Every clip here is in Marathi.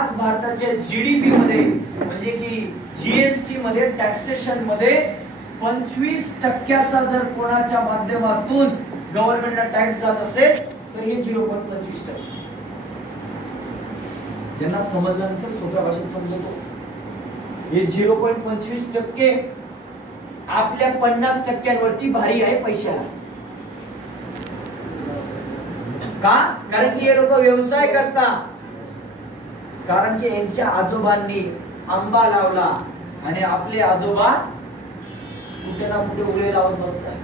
भारताच्या जीडीपी मध्ये म्हणजे की जीएसटी मध्ये टॅक्सेशन मध्ये 25% जर कोणाच्या माध्यमातून गव्हर्नमेंटला टॅक्स जात असेल तर हे 0.25%. ज्यांना समजलं नसेल सोप्या भाषेत समजतो. हे 0.25% आपल्या 50% भारी आहे पैशाला. का? कारण की हे लोक व्यवसाय करतात. कारण की यांच्या आजोबांनी आंबा लावला आणि आपले आजोबा कुठे ना कुठे उळे लावत बसतात.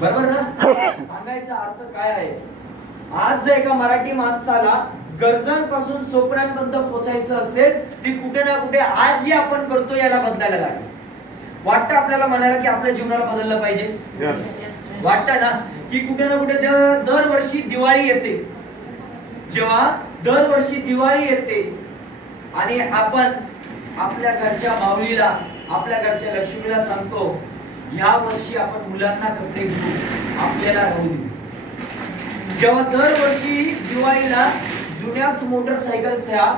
बरोबर ना? सांगायचा अर्थ काय आहे? आज जर एका मराठी माणसाला गरजांपासून स्वप्नांपर्यंत पोहोचायचं असेल ती कुठे ना कुठे आज जे आपण करतो याला बदलायला लागेल. वाटतं आपल्याला म्हणायला की आपल्या जीवनाला बदललं पाहिजे. वाटतं ना की कुठे ना कुठे दरवर्षी दिवाळी येते, जेव्हा दरवर्षी दिवाळी येते आणि आपण आपल्या घरच्या माऊलीला आपल्या घरच्या लक्ष्मीला सांगतो ह्या वर्षी आपण मुलांना कपडे घेऊ, आपल्याला राहू देऊ. जेव्हा दरवर्षी दिवाळीला जुन्याच मोटरसायकलच्या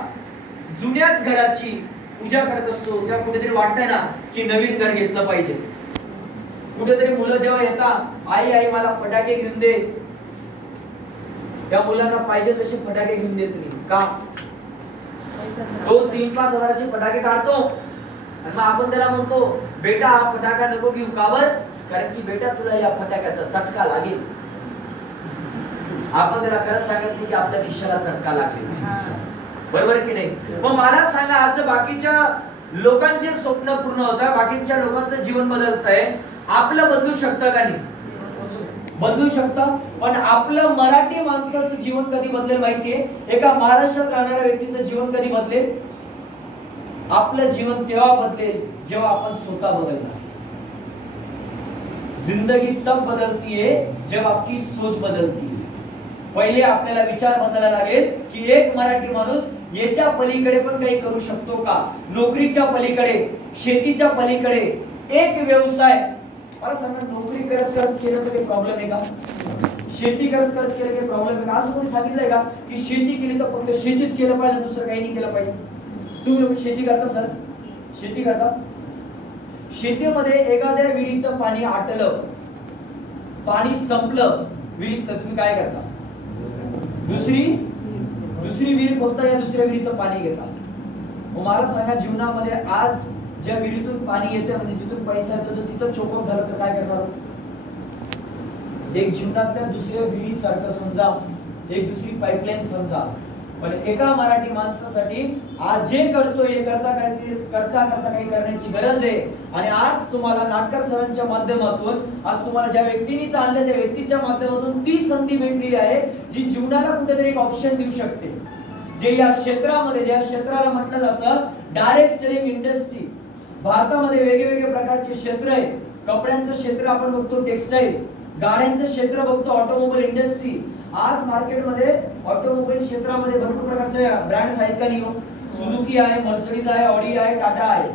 जुन्याच घराची पूजा करत असतो तेव्हा कुठेतरी वाटतं ना की नवीन घर घेतलं पाहिजे. कुठेतरी मुलं जेव्हा येतात आई आई मला फटाके घेऊन दे, त्या मुलांना पाहिजे तसे फटाके घेऊन देत नाही. का? 2-3-5 हजाराचे फटाके काढतो आणि मग आपण त्याला म्हणतो बेटा हा फटाका नको घेऊ. का बरं? कारण की बेटा तुला या फटाक्याचा चटका लागेल. आपण त्याला खरंच सांगत नाही की आपल्या खिशाला चटका लागेल. बरोबर की नाही? मग मला सांगा आज बाकीच्या लोकांचे स्वप्न पूर्ण होत आहे, बाकीच्या लोकांचं जीवन बदलत आहे, आपलं बदलू शकतं का नाही? बदलू शकतं. पण आपलं मराठी माणसाचं जीवन कधी बदलेल माहितीये? एका महाराष्ट्रात राहणाऱ्या व्यक्तीचं जीवन कधी बदलेल? आपलं जीवन तेव्हा बदलेल जेव्हा आपण स्वतः बदलणार. जिंदगी तब बदलती है जब आपकी सोच बदलती है. पहिले आपल्याला विचार बदलायला लागेल की एक मराठी माणूस याच्या पलीकडे पण काही करू शकतो का? नोकरीच्या पलीकडे, शेतीच्या पलीकडे एक व्यवसाय. मला सांगा नोकरी करत करत केलं तर काही प्रॉब्लेम आहे का? शेती करत करत केलं काही प्रॉब्लेम आहे का? असं कोणी सांगितलंय का की शेती केली तर फक्त शेतीच केलं पाहिजे, दुसरं काही नाही केलं पाहिजे? तुम्ही लोक शेती करता सर? शेती करता? शेतीमध्ये एखाद्या विहिरीचं पाणी आटलं, पाणी संपलं विहिरीतलं, तुम्ही काय करता? दुसरी विहीर खोदता या दुसऱ्या विहिरीचं पाणी घेता. मला सांगा जीवनामध्ये आज ज्या विहिरीतून पाणी येते म्हणजे जिथून पैसा येतो जर तिथं चोपअप झालं तर काय करणार? एक जीवनातल्या दुसऱ्या विहिरी सारखं समजा, एक दुसरी पाईपलाईन समजा. पण एका मराठी माणसासाठी आज जे करतोय हे करता काही करण्याची गरज आहे. आणि आज तुम्हाला नाटकर सरांच्या माध्यमातून आज तुम्हाला ज्या व्यक्तीने आणलं त्या व्यक्तीच्या माध्यमातून ती संधी भेटलेली आहे जी जीवनाला कुठेतरी एक ऑप्शन देऊ शकते. जे या क्षेत्रामध्ये ज्या क्षेत्राला म्हटलं जातं डायरेक्ट सेलिंग इंडस्ट्री. भारतामध्ये वेगवेगळे प्रकारचे क्षेत्र आहे. कपड्यांचं क्षेत्र आपण बघतो, टेक्सटाईल. गाड्यांचं क्षेत्र बघतो, ऑटोमोबाईल इंडस्ट्री. आज मार्केटमध्ये ऑटोमोबाईल क्षेत्रामध्ये भरपूर प्रकारचे ब्रँड्स आहेत का नाही? सुझुकी आहे, मर्सिडीज आहे, ऑडी आहे, टाटा आहे.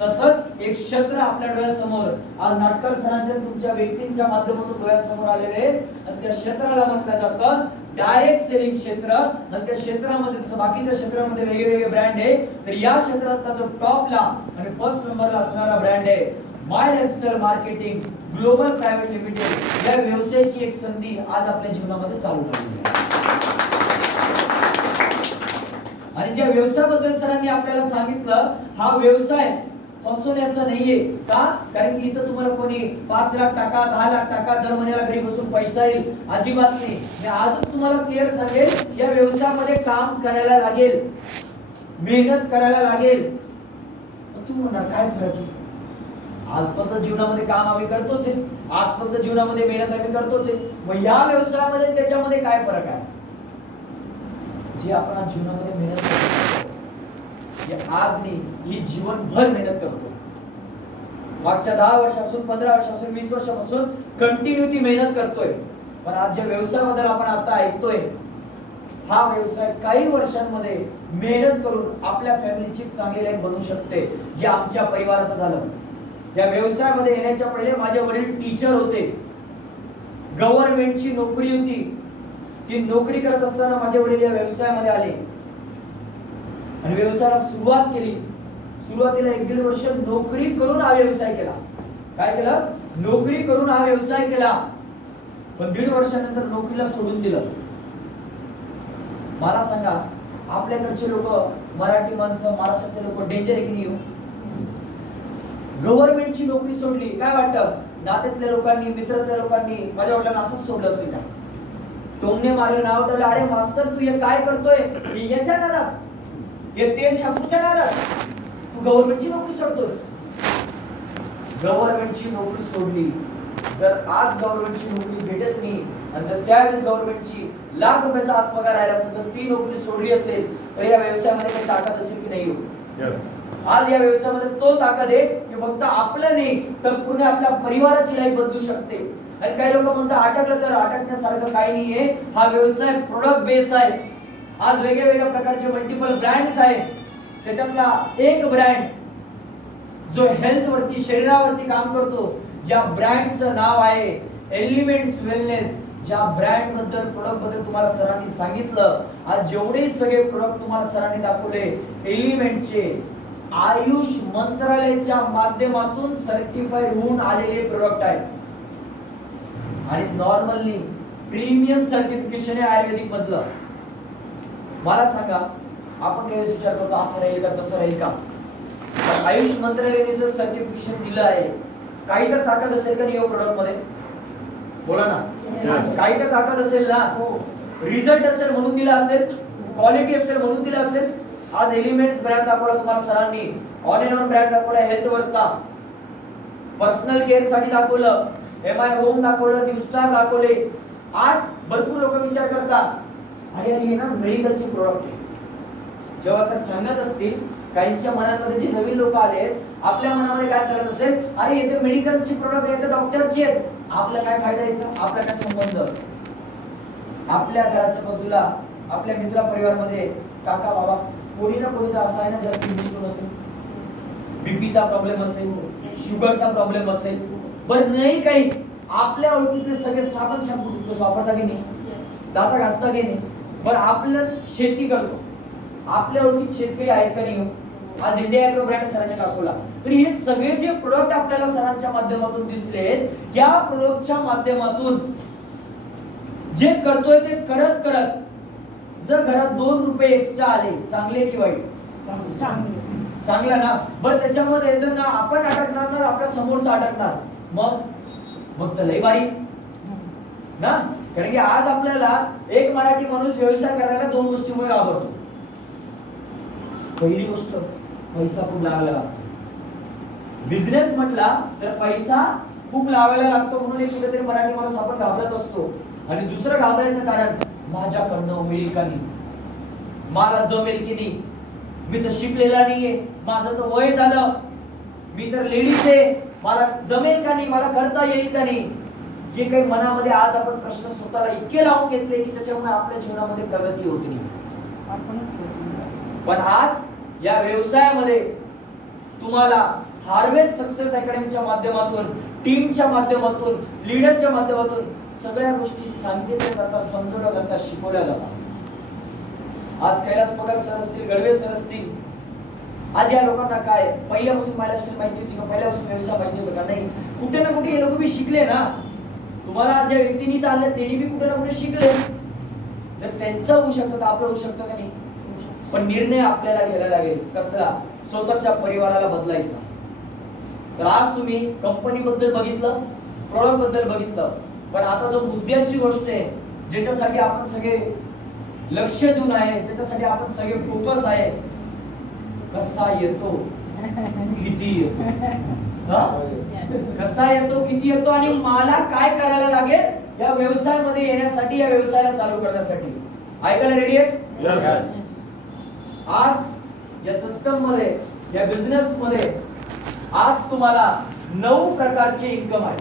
तसंच एक क्षेत्र आपल्या डोळ्यासमोर आज नाटकर सरांच्या तुमच्या व्यक्तींच्या माध्यमातून डोळ्यासमोर आलेले आणि त्या क्षेत्राला म्हटलं जातं डायरेक्ट सेलिंग क्षेत्र. आणि त्या क्षेत्रामध्ये बाकीच्या क्षेत्रामध्ये वेगवेगळे ब्रँड आहे. तर या क्षेत्रातला जो टॉपला आणि फर्स्ट नंबरला असणारा ब्रँड आहे My Lifestyle Marketing Global Private Limited. या व्यवसायाची एक संधी आज आपल्या जीवनामध्ये चालू झाली आहे. आणि ज्या व्यवसायाबद्दल सरांनी आपल्याला सांगितलं हा व्यवसाय फसवण्याचा नाहीये. का? कारण की इथं तुम्हाला कोणी 5 लाख टाका, 10 लाख टाका, दर महिन्याला घरी बसून पैसा येईल, अजिबात नाही. मी आजच तुम्हाला क्लिअर सांगेल या व्यवसायामध्ये काम करायला लागेल, मेहनत करायला लागेल. तुम्ही म्हणणार काय फरक आहे? आजपर्यंत जीवनामध्ये काम आम्ही करतोच आहे, आजपर्यंत जीवनामध्ये मेहनत आम्ही करतोच आहे. मग या व्यवसायामध्ये त्याच्यामध्ये काय फरक आहे? जे आपण आज जीवनामध्ये मेहनत करतो आज नाही, ही जीवनभर मेहनत करतो. मागच्या 10 वर्षापासून, 15 वर्षापासून, 20 वर्षापासून कंटिन्यू ती मेहनत करतोय. पण आज ज्या व्यवसायाबद्दल आपण आता ऐकतोय हा व्यवसाय काही वर्षांमध्ये मेहनत करून आपल्या फॅमिलीची चांगली लाईफ बनवू शकते, जे आमच्या परिवाराचं झालं. या व्यवसायामध्ये येण्याच्या पहिले माझे वडील टीचर होते, गव्हर्नमेंटची नोकरी होती. की नोकरी करत असताना माझे वडील या व्यवसायामध्ये आले आणि व्यवसायाला सुरुवात केली. सुरुवातीला 1-1.5 वर्ष नोकरी करून हा व्यवसाय केला. काय केलं? नोकरी करून हा व्यवसाय केला. पण 1.5 वर्षानंतर नोकरीला सोडून दिलं. मला सांगा, आपल्याकडचे लोक, मराठी माणसं, महाराष्ट्रातले लोक डेंजर आहे की नाही? गव्हर्नमेंटची नोकरी सोडली, काय वाटतं? नात्यातल्या लोकांनी, मित्रातल्या लोकांनी माझ्या वडिलांना असंच सोडलं असेल का? टोमणे मारले, नाव ठेवलं, अरे मास्तर तू हे काय करतोय? याच्या नादात, हे तेल छापूच्या नादात तू गव्हर्नमेंटची नोकरी सोडतोय. गव्हर्नमेंटची नोकरी सोडली. जर आज गव्हर्नमेंटची नोकरी भेटत नाही आणि जर त्यावेळेस गव्हर्नमेंटची लाख रुपयाचा आज पगार आला असेल तर ती नोकरी सोडली असेल तर या व्यवसायामध्ये काही ताकद असेल की नाही? आज या व्यवसायामध्ये तो ताकद आहे की फक्त आपलं नाही तर पूर्ण आपल्या परिवाराची लाईफ बदलू शकते. आणि काही लोक म्हणतात अटकलं तर अटकण्यासारखं काही नाहीये. हा व्यवसाय प्रोडक्ट बेस आहे. आज वेगवेगळ्या प्रकारचे मल्टिपल ब्रँड्स आहेत. त्याच्यातला एक ब्रँड जो हेल्थ वरती, शरीरावरती काम करतो, ज्या ब्रँडचं नाव आहे एलिमेंट्स वेलनेस. ज्या ब्रँड बद्दल, प्रोडक्ट बद्दल तुम्हाला सरांनी सांगितलं, आज जेवढे सगळे प्रोडक्ट तुम्हाला सरांनी दाखवले एलिमेंटचे आयुष मंत्रालयाच्या माध्यमातून सर्टिफाईड होऊन आलेले प्रोडक्ट आहेत. आणि नॉर्मली प्रीमियम सर्टिफिकेशन आहे आयुर्वेदिक मधलं. मला सांगा, आपण काही विचार करतो असं राहील का तसं राहील का? आयुष मंत्रालयाने जर सर्टिफिकेशन दिलं आहे, काही तर ताकद असेल का नाही प्रोडक्ट मध्ये? बोला ना. काही तर ताकद असेल ना. रिझल्ट असेल म्हणून दिला असेल, क्वालिटी असेल म्हणून दिला असेल. आज एलिमेंट्स ब्रँड दाखवला तुम्हाला सरांनी, ऑन अँड ऑन ब्रँड दाखवला हेल्थ वरचा, पर्सनल केअर साठी दाखवलं, MI होम दाखवलं, न्यू स्टार दाखवले. आज भरपूर लोक विचार करतात अरे हे ना मेडिकलचे प्रोडक्ट आहे. जेव्हा सर सांगत असतील, काहींच्या मनामध्ये जे नवीन लोक आले, आपल्या मनामध्ये काय चालत असेल, अरे हे तर मेडिकलचे प्रोडक्ट आहे, तर डॉक्टरचे आहेत, आपला काय फायदा याचा, आपला काय संबंध? आपल्या घराच्या बाजूला, आपल्या मित्र परिवारामध्ये काका बाबा कोणी ना कोणी तर असं आहे ना ज्याला किडनी असेल, बीपीचा प्रॉब्लेम असेल, शुगरचा प्रॉब्लेम असेल. बरं नाही काही आपल्या ओळखीतले सगळे साबण शॅम्पू वापरता की नाही? दाता घासता की नाही? बरं आपलं शेती करतो, आपल्या ओळखीत शेतकरी आहेत का नाही? आज इंडिया ॲग्रो ब्रँड सरांनी दाखवला. तर हे सगळे जे प्रोडक्ट आपल्याला सरांच्या माध्यमातून दिसले, या प्रोडक्टच्या माध्यमातून जे करतोय ते करत करत जर घरात 2 रुपये एक्स्ट्रा आले, चांगले की वाईट? चांगला ना. बरं त्याच्यामध्ये जर ना आपण अटकणार ना आपल्या समोरचा अटकणार, मग तर लई भारी ना. कारण की आज आपल्याला एक मराठी माणूस व्यवसाय करायला 2 गोष्टीमुळे घाबरतो. पहिली गोष्ट, पैसा खूप लावायला लागतो. बिझनेस म्हटला तर पैसा खूप लावायला लागतो म्हणून एक कुठेतरी मराठी माणूस आपण घाबरत असतो. आणि दुसरं घाबरायचं कारण माझ्याकडनं होईल का नाही, मला जमेल की नाही, मी तर शिकलेला नाहीये, माझं तर वय झालं, मी तर लेडीज आहे, मला जमेल का नाही, मला करता येईल का नाही. जे काही मनामध्ये आज आपण प्रश्न स्वतःला इतके लावून घेतले की त्याच्यामुळे आपल्या जीवनामध्ये प्रगती होत नाही. पण आज या व्यवसायामध्ये तुम्हाला हार्वेस्ट सक्सेस अकॅडमीच्या माध्यमातून, टीमच्या माध्यमातून, लीडरच्या माध्यमातून सगळ्या गोष्टी सांगितल्या जातात, समजवल्या जातात, शिकवल्या जातात. आज कैलास पगार सर असतील, गडवे सर असतील, आज या लोकांना काय पहिल्यापासून महाराष्ट्र माहिती होती का? पहिल्यापासून व्यवसाय माहिती होता का? नाही. कुठे ना कुठे हे लोक बी शिकले ना. तुम्हाला ज्या व्यक्तींनी आले त्यांनी बी कुठे ना कुठे शिकले. जर त्यांचं होऊ शकतं तर आपलं होऊ शकतं का नाही? पण निर्णय आपल्याला घ्यायला लागेल कसला? स्वतःच्या परिवाराला बदलायचा. तर आज तुम्ही कंपनी बद्दल बघितलं, प्रोडक्ट बद्दल बघितलं, पण आता जो मुद्द्याची गोष्ट आहे, ज्याच्यासाठी आपण सगळे लक्ष देऊन आहे, ज्याच्यासाठी आपण सगळे फोकस आहे, कसा येतो, किती येतो, कसा येतो, किती येतो आणि मला काय करायला लागेल या व्यवसायामध्ये येण्यासाठी, या व्यवसायाला चालू करण्यासाठी. ऐकायला रेडी आहेत? आज या सिस्टम मध्ये, या बिझनेस मध्ये आज तुम्हाला 9 प्रकारचे इन्कम आहे.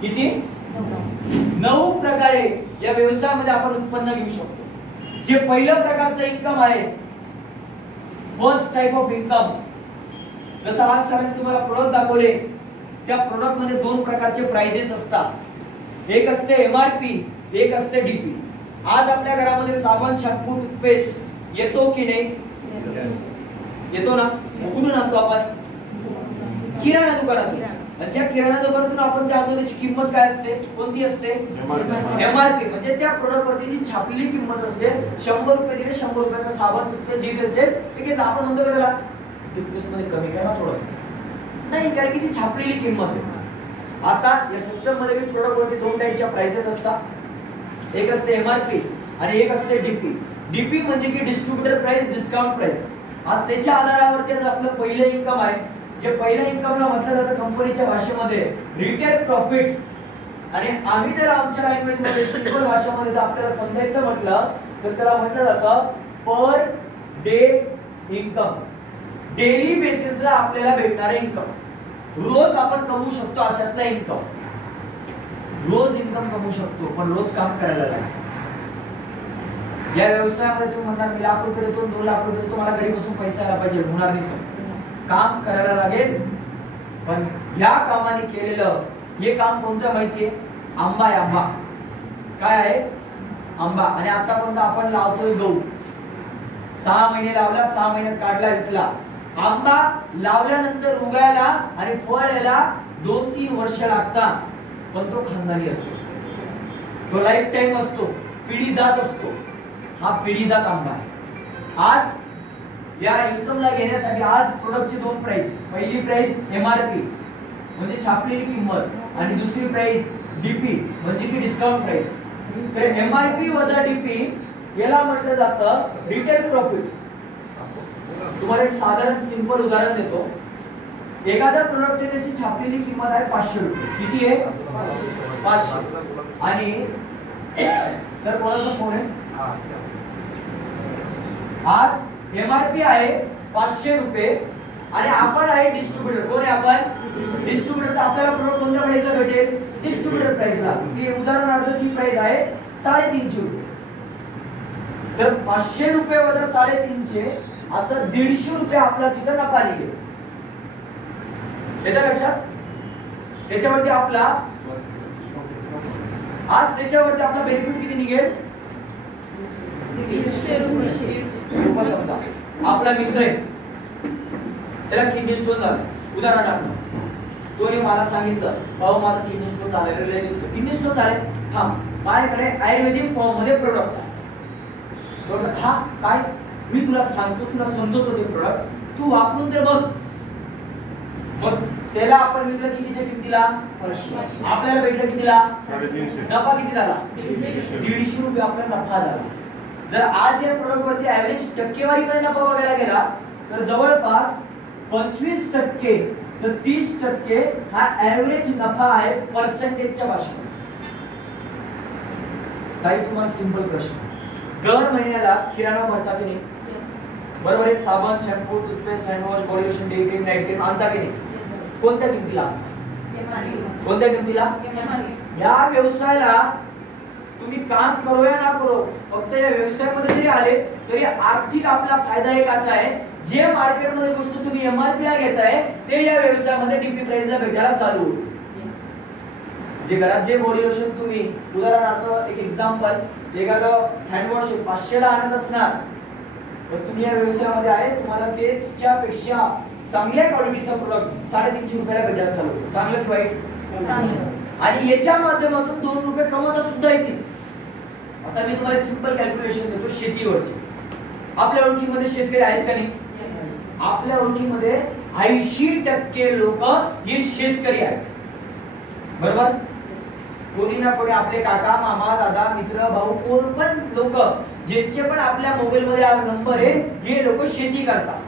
किती? 9 प्रकारे या व्यवसायामध्ये आपण उत्पन्न घेऊ शकतो. जे पहिलं प्रकारचं इन्कम आहे, फर्स्ट टाइप ऑफ इन्कम, जसं आज सरांनी तुम्हाला प्रोडक्ट दाखवले, त्या प्रोडक्ट मध्ये 2 प्रकारचे प्राइजेस असतात. एक असते MRP, एक असते DP. आज आपल्या घरामध्ये साबण, शॅम्पू, टूथपेस्ट येतो की नाही? येतो ना. कुठून आणतो आपण? किराणा दुकानातून. आणि ज्या किराणा दुकानातून आपण ते आणतो त्याची किंमत काय असते? कोणती असते? MRP. म्हणजे त्या प्रोडक्ट वरती जी छापलेली किंमत असते. 100 रुपये दिले, 100 रुपयाचा साबण, टूथपेस्ट जे असेल ते घेतलं. आपण म्हणतो का त्याला टूथपेस्ट मध्ये कमी करा थोडं? नाही, कारण की ती छापलेली किंमत आहे. आता या सिस्टम मध्ये प्रोडक्ट वरती दोन टाईपच्या प्राइसेस असतात. एक असते MRP आणि एक असते DP. DP म्हणजे की डिस्ट्रीब्युटर प्राइस, डिस्काउंट प्राइस. आज त्याच्या आधारावरती आज आपलं पहिलं इन्कम आहे. जे पहिल्या इन्कमला म्हटलं जातं कंपनीच्या भाषेमध्ये रिटेल प्रॉफिट. आणि आम्ही तर आमच्या लँग्वेज मध्ये सिंपल भाषेमध्ये जर आपल्याला समजायचं म्हटलं तर त्याला म्हटलं जातं पर डे इन्कम. डेली बेसिसला आपल्याला भेटणारे इन्कम. रोज आपण कमवू शकतो अशातला इन्कम. रोज इन्कम कमवू शकतो पण रोज काम करायला लागेल. या व्यवसायामध्ये तुम्ही म्हणणार मी लाख रुपये देतो, 2 लाख रुपये देतो, मला घरी बसून पैसा आला पाहिजे. होणार नाही सर. काम करायला लागेल. पण या कामाने केलेलं हे काम कोणतं माहितीये? आंबा आहे. आंबा काय आहे? आंबा. आणि आतापर्यंत आपण लावतोय गहू. 6 महिने लावला, 6 महिन्यात काढला, विकला. आंबा लावल्यानंतर उगायला आणि फळ यायला 2-3 वर्ष लागतात. पण तो खानदानी असतो, तो लाईफ टाइम असतो, पिढी जात असतो. हा पिढी जात आंबा आहे. आज या इन्कमला घेण्यासाठी आज प्रोडक्टची दोन प्राइस. पहिली प्राइस MRP म्हणजे छापलेली किंमत आणि दुसरी प्राइस DP म्हणजे की डिस्काउंट प्राइस. तर MRP वजा DP याला म्हटलं जातं रिटेल प्रॉफिट. तुम्हाला एक साधारण सिंपल उदाहरण देतो. एखाद्या प्रोडक्ट त्याची छापलेली किंमत आहे 500 रुपये. किती आहे? 500. आणि सर कोणाचा फोन आहे? आज MRP आहे 500 रुपये आणि आपण आहे डिस्ट्रीब्युटर. कोण आहे आपण? डिस्ट्रीब्युटर. तर आपल्याला प्रोडक्ट कोणत्या प्राइसला भेटेल? डिस्ट्रीब्युटर प्राइसला. ती उदाहरणार्थ ती प्राइस आहे 350 रुपये. तर 500 रुपये वजा 350 असं 150 रुपये आपला तिथं नफा निघेल. येतं लक्षात? त्याच्यावरती आपला आज त्याच्यावरती आपला बेनिफिट किती निघेल? 150 रुपये. सोपं समजा. आपला मित्र आहे, त्याला किडनी स्टोन झाला उदाहरणार्थ. तोने मला सांगितलं भाऊ माझा किडनी स्टोन झाला. किडनी स्टोन झाले, थांब माझ्याकडे आयुर्वेदिक फॉर्म मध्ये प्रोडक्ट आहे. प्रोडक्ट हा काय? मी तुला सांगतो, तुला समजवतो ते प्रोडक्ट तू वापरून तर बघ. मग त्याला आपण विकलं कितीच्या किमतीला? आपल्याला भेटलं कितीला? 350. नफा किती झाला? 150 रुपये आपल्याला नफा झाला. जर आज या प्रोडक्ट वरती ऍव्हरेज टक्केवारीमध्ये नफा बघायला गेला तर जवळपास 25% तर 30% हा ऍव्हरेज नफा आहे पर्सेंटेजच्या भाषेमध्ये. काही तुम्हाला सिंपल प्रश्न. दर महिन्याला किराणा भरता की नाही? बरोबर आहे. साबण, shampoo, toothpaste, handwash, body lotion, day cream, night cream आणता की नाही? कोणत्या किमतीला? कोणत्या किमतीला? या व्यवसायाला तुम्ही काम करो या ना करो, फक्त या व्यवसायामध्ये जरी आले तरी आर्थिक आपला फायदा एक असा आहे, जे मार्केटमध्ये गोष्ट तुम्ही MRP ला घेताय ते या व्यवसायामध्ये DP प्राइसला भेटायला चालू होईल. जे घरात जे बॉडी लोशन तुम्ही उदाहरणार्थ एक एक्झाम्पल एखादं हँडवॉश 500 ला आणत असणार तर तुम्ही या व्यवसायामध्ये आहे, तुम्हाला ते त्याच्यापेक्षा चांगल्या क्वालिटीचा प्रोडक्ट 350 रुपयाला भेटायला चालू होईल. चांगलं की वाईट? चांगलं. आणि याच्या माध्यमातून 2 रुपये कमवता सुद्धा येतील. आता मी तुम्हाला सिंपल कॅल्क्युलेशन देतो शेतीवरची. आपल्या ओळखीमध्ये शेतकरी आहेत का नाही? आपल्या ओळखीमध्ये 80% लोक हे शेतकरी आहेत. बरोबर? कोणी ना कोणी आपले काका, मामा, दादा, मित्र, भाऊ, कोण पण लोक ज्यांचे पण आपल्या मोबाईल मध्ये आज नंबर आहे, हे लोक शेती करतात.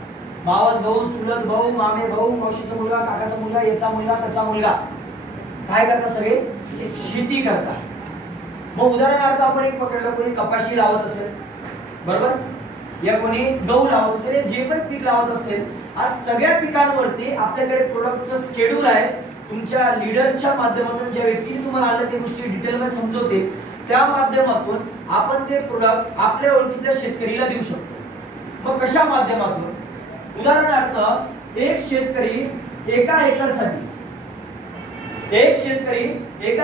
मावस भाऊ, चुलत भाऊ, मामे भाऊ, मावशीचा मुलगा, काकाचा मुलगा, याचा मुलगा, त्याचा मुलगा काय करतात? सगळे शेती करतात. मग उदाहरणार्थ आपण एक पकडलं, कोणी कपाशी लावत असेल, बरोबर, या कोणी गहू लावत असेल, जे पण पीक लावत असेल, आज सगळ्या पिकांवरती आपल्याकडे प्रोडक्टचं शेड्यूल आहे. तुमच्या लीडर्सच्या माध्यमातून ज्या व्यक्तीने तुम्हाला आलं ते गोष्टी डिटेलमध्ये समजवते, त्या माध्यमातून आपण ते प्रोडक्ट आपल्या ओळखीतल्या शेतकरीला देऊ शकतो. मग कशा माध्यमातून? उदाहरणार्थ एक शेतकरी एका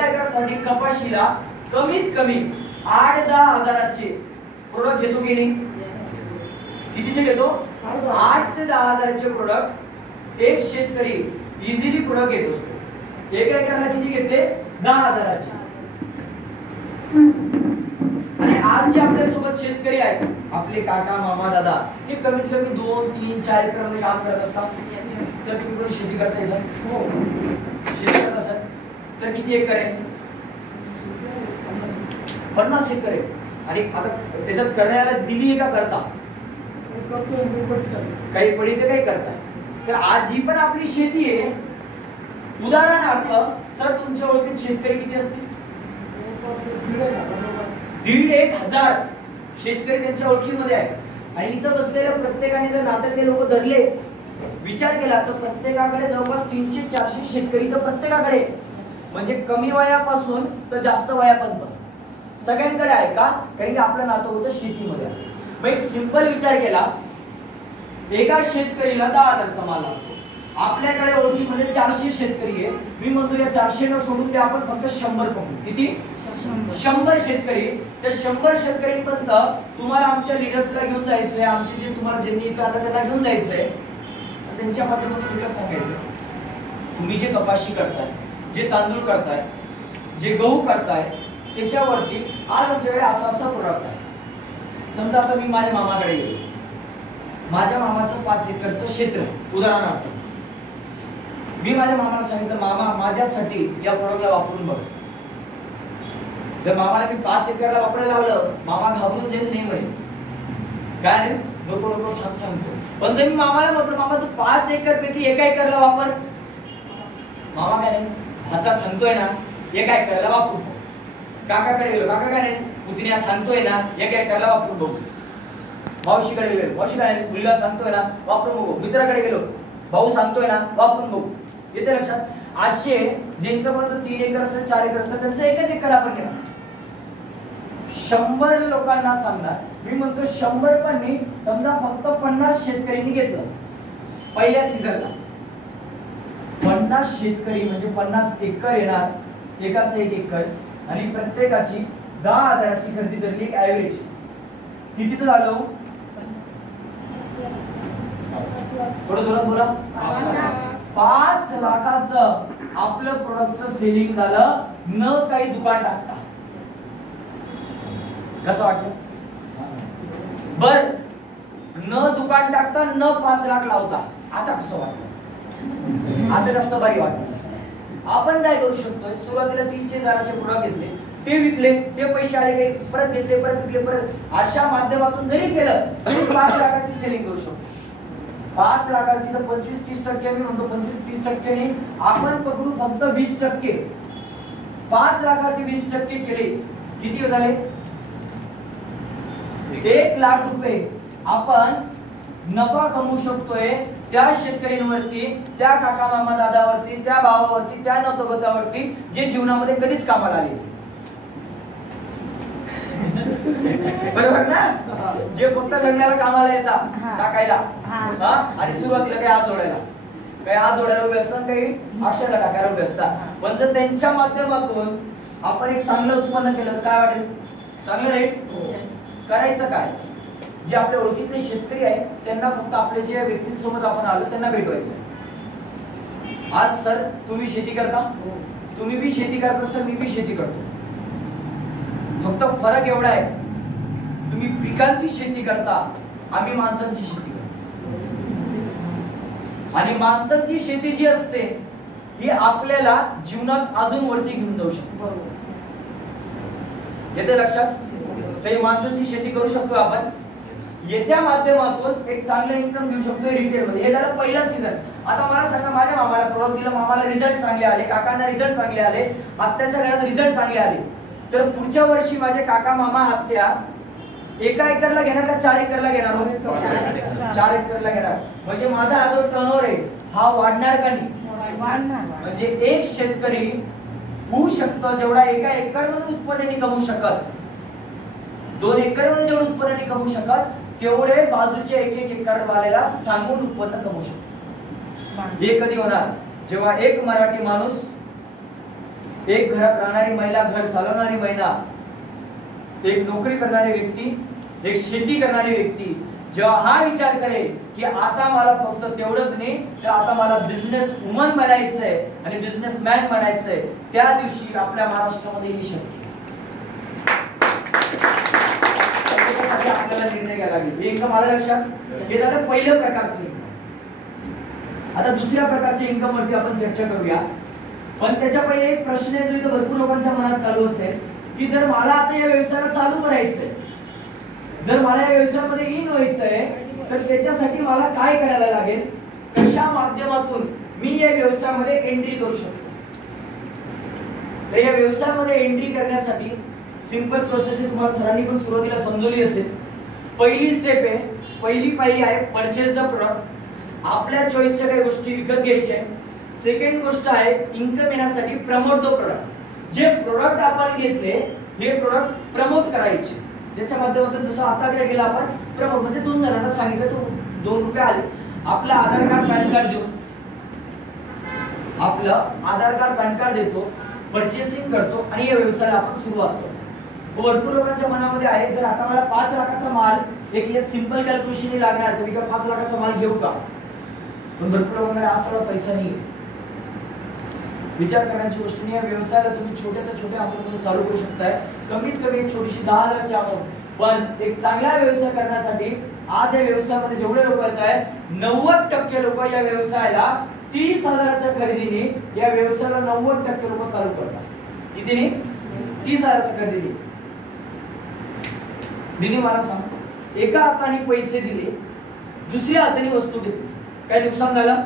एकरसाठी कपाशीला कमीत कमी 8-10 हजाराचे प्रोडक्ट घेतो की नाही? कितीचे घेतो? 8 ते 10 हजाराचे प्रोडक्ट एक शेतकरी इझिली प्रोडक्ट घेत असतो. एका एकराला किती घेतले? 10 हजाराचे. आणि आज जे आपल्या सोबत शेतकरी आहेत, आपले काका मामा दादा, हे कमीत कमी 2, 3, 4 एकरामध्ये काम करत असतात. सर तुम्ही पण शेती करता येतं? हो, शेती करता सर. सर किती एकर आहे? 50 एकर आहे. आणि आता त्याच्यात करण्याला दिली आहे का करता? काही पडीते काही करता. तर आज जी पण आपली शेती आहे, उदाहरणार्थ सर तुमच्या ओळखीत शेतकरी किती असतील? 1,500 शेतकरी त्यांच्या ओळखीमध्ये आहे. आणि इथं बसलेल्या प्रत्येकाने जर नात्यातले लोक धरले, विचार केला तर प्रत्येकाकडे जवळपास 300-400 शेतकरी तर प्रत्येकाकडे, म्हणजे कमी वयापासून तर जास्त वयापर्यंत सगळ्यांकडे आहे. का? कारण की आपलं नातं होतं शेतीमध्ये. मग एक सिंपल विचार केला, एका शेतकरीला 10 हजारचा माल लागतो. आपल्याकडे ओळखीमध्ये 400 शेतकरी आहे. मी म्हणतो या 400 न सोडून ते आपण फक्त 100 कमवू. किती? 100 शेतकरी. त्या 100 शेतकरीपर्यंत तुम्हाला आमच्या लीडर्सला घेऊन जायचंय, आमचे जे तुम्हाला ज्यांनी इथं आता त्यांना घेऊन जायचंय. त्यांच्या माध्यमातून एकच सांगायचं, तुम्ही जे कपाशी करताय, जे तांदूळ करताय, जे गहू करताय, त्याच्यावरती आज आमच्याकडे असा प्रोडक्ट आहे. समजा आता मी माझ्या मामाकडे गेलो, माझ्या मामाचं 5 एकरचं क्षेत्र उदाहरणार्थ, मी माझ्या मामाला सांगितलं मामा माझ्यासाठी या प्रोडक्टला वापरून बघ. जर मामाला मी 5 एकरला वापरायला लावलं, मामा घाबरून जाईल नाही म्हणे, काय नाही नको नको छान सांगतो. पण जर मी मामाला म्हटलं मामा तू 5 एकर पैकी 1 एकरला वापर, मामा काय नाही भाचा सांगतोय ना 1 एकरला वापरू. काकाकडे गेलो, काका काय नाही पुतण्या सांगतोय ना 1 एकरला वापरून बघू. मावशीकडे गेलो, मावशी काय नाही मुलगा सांगतोय ना वापरून बघू. मित्राकडे गेलो, भाऊ सांगतोय ना वापरून बघू. येते लक्षात? असे ज्यांच्याकडे 3 एकर असेल 4 एकर असेल त्यांचं 1 एकर आपण घेणार. 100 लोकांना सांगणार. मी म्हणतो 100 पण मी समजा फक्त 50 शेतकऱ्यांनी घेतलं पहिल्या सीझनला. 50 शेतकरी म्हणजे 50 एकर येणार, एकाचं 1 एकर, आणि प्रत्येकाची 10 हजाराची खरेदी धरली एक ऍव्हरेज. कितीचं झालं? थोडं जोरात बोला. 5 लाखाचं आपलं प्रोडक्टचं सेलिंग झालं, न काही दुकान टाकता. कसं वाटतं? बर, न दुकान टाकता, न 5 लाख लावता, आता कसं वाटतं? आता जास्त भारी वाटतं. आपण काय करू शकतोय, सुरुवातीला 30,000चे प्रोडक्ट घेतले, ते विकले, ते पैसे आले काही परत घेतले, परत विकले, परत अशा माध्यमातून जरी केलं तरी 5 लाखाची सेलिंग करू शकतो. 5 लाखात तिथं 25-30% मी म्हणतो 25-30% आपण पकडू फक्त 20%. 5 लाखात 20% केले किती झाले? 1 लाख रुपये आपण नफा कमवू शकतोय त्या शेतकऱ्यांवरती, त्या काका मामा दादावरती, त्या भावावरती, त्या नातोबंदावरती जे जीवनामध्ये कधीच कामाला आले. बरोबर ना? जे फक्त लग्नाला कामाला येतात टाकायला आणि सुरुवातीला काही हात जोडायला, काही हात जोडायला उभे असतात, काही अक्षरला टाकायला उभे असतात. पण जर त्यांच्या माध्यमातून आपण एक चांगलं उत्पन्न केलं तर काय वाटेल? चांगलं राहील. करायचं काय? जे आपल्या ओळखीतले शेतकरी आहेत त्यांना फक्त आपल्या ज्या व्यक्तींसोबत आपण आलो त्यांना भेटवायचं. आज सर तुम्ही शेती करता, तुम्ही बी शेती करता सर, मी बी शेती करतो. फक्त फरक एवढा आहे, तुम्ही पिकांची शेती करता, आम्ही माणसांची शेती करतो. आणि माणसांची शेती जी असते ही आपल्याला जीवनात अजून वरती घेऊन जाऊ शकते. येते लक्षात? तर माणसांची शेती करू शकतो आपण, याच्या माध्यमातून एक चांगला इन्कम घेऊ शकतो रिटेल मध्ये. हे झालं पहिला सीझन. आता मला सांगा, माझ्या मामाला प्रोडक्ट दिलं, मामाला रिझल्ट चांगले आले, काकांना रिझल्ट चांगले आले, आत्याच्या घरात रिझल्ट चांगले आले, तर पुढच्या वर्षी माझे काका मामा आत्या 1 एकरला घेणार का 4 एकरला घेणार? 4 एकरला घेणार. म्हणजे माझा हा जो टर्नओव्हर आहे हा वाढणार का नाही? म्हणजे एक शेतकरी होऊ शकतो जेवढा 1 एकरमध्ये उत्पन्नाने कमवू शकत, 2 एकरमध्ये जेवढं उत्पन्नाने कमवू शकत, तेवढे बाजूच्या 1 एकर वाल्याला सांगून उत्पन्न कमवू शकतो. हे कधी होणार? जेव्हा एक मराठी माणूस, एक घरात राहणारी महिला, घर चालवणारी महिला एक नोकरी करणारी व्यक्ती, एक शेती करणारी व्यक्ती जेव्हा हा विचार करेल की आता मला फक्त तेवढंच नाही तर आता मला बिझनेस वुमन बनायचंय आणि बिझनेसमॅन बनायचंय, त्या दिवशी आपल्या महाराष्ट्रामध्ये ही शक्य आपल्याला निर्णय घ्यायला लागेल. हे इन्कम आलं लक्षात? हे झालं पहिलं प्रकारचं इन्कम. आता दुसऱ्या प्रकारच्या इन्कम वरती आपण चर्चा करूया. पण त्याच्या पहिले एक प्रश्न आहे जो इथं भरपूर लोकांच्या मनात चालू असेल की जर मला आता या व्यवसायाला चालू करायचंय, जर मला या व्यवसायामध्ये इन व्हायचंय तर त्याच्यासाठी मला काय करायला लागेल, कशा माध्यमातून मी या व्यवसायामध्ये एंट्री करू शकतो. तर या व्यवसायामध्ये एंट्री करण्यासाठी सिंपल प्रोसेस आहे, तुम्हाला सरांनी पण सुरुवातीला समजवली असेल. पहिली स्टेप आहे, पहिली पायरी आहे परचेस द प्रोडक्ट. आपल्या चॉईसच्या काही गोष्टी विकत घ्यायच्या. सेकंड गोष्ट आहे इन्कम येण्यासाठी प्रमोट द प्रोडक्ट. जे प्रोडक्ट आपण घेतले हे प्रोडक्ट प्रमोट करायचे, ज्याच्या माध्यमातून जसं आता काय केलं आपण प्रमोट, म्हणजे 2 जणांना सांगितलं तो 2 रुपये आले, आपलं आधार कार्ड पॅन कार्ड देऊ, आपलं आधार कार्ड पॅन कार्ड देतो, परचेसिंग करतो आणि या व्यवसायाला आपण सुरुवात करतो. भरपूर लोकांच्या मनामध्ये आहे जर आता मला 5 लाखाचा माल, एक सिंपल कॅल्क्युलेशन लागणार तर मी काय 5 लाखाचा माल घेऊ का? पण भरपूर लोकांना आज थोडा पैसा नाही. विचार करण्याची गोष्ट नाही. या व्यवसायाला तुम्ही छोट्या छोट्या अमाऊंटमध्ये चालू करू शकताय. कमीत कमी एक छोटीशी 10,000ची अमाऊंट. पण एक चांगला व्यवसाय करण्यासाठी आज या व्यवसायामध्ये जेवढे लोक येत आहेत 90% लोक या व्यवसायाला 30,000च्या खरेदीने या व्यवसायाला 90% लोक चालू करतात. कितीने? 30,000च्या खरेदीने. दिनी मला सांग, एका हाताने पैसे दिले, दुसऱ्या हाताने वस्तू घेतली, काय नुकसान झालं?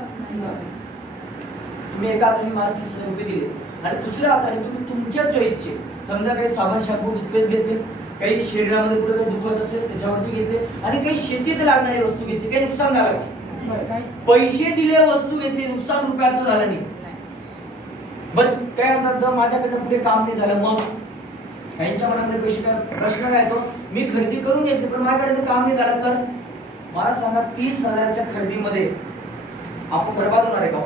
तुम्ही एका हाताने मला 30,000 रुपये दिले आणि दुसऱ्या हाताने तुम्ही तुमच्या चॉईसचे, समजा काही साबण शॅम्पू टूथपेस्ट घेतले, काही शरीरामध्ये कुठे काही दुखत असेल त्याच्यावरती घेतले आणि काही शेतीत लागणारी वस्तू घेतली, काही नुकसान झालं? पैसे दिले, वस्तू घेतली, नुकसान रुपयाचं झालं नाही. बरं काय म्हणतात, जर माझ्याकडनं पुढे काम नाही झालं मग काहींच्या मनामध्ये प्रश्न काय येतो, मी खरेदी करून घेतली पण माझ्याकडे काम नाही झालं तर? मला सांगा 30,000च्या खरेदीमध्ये आपण बर्बाद होणार आहे का?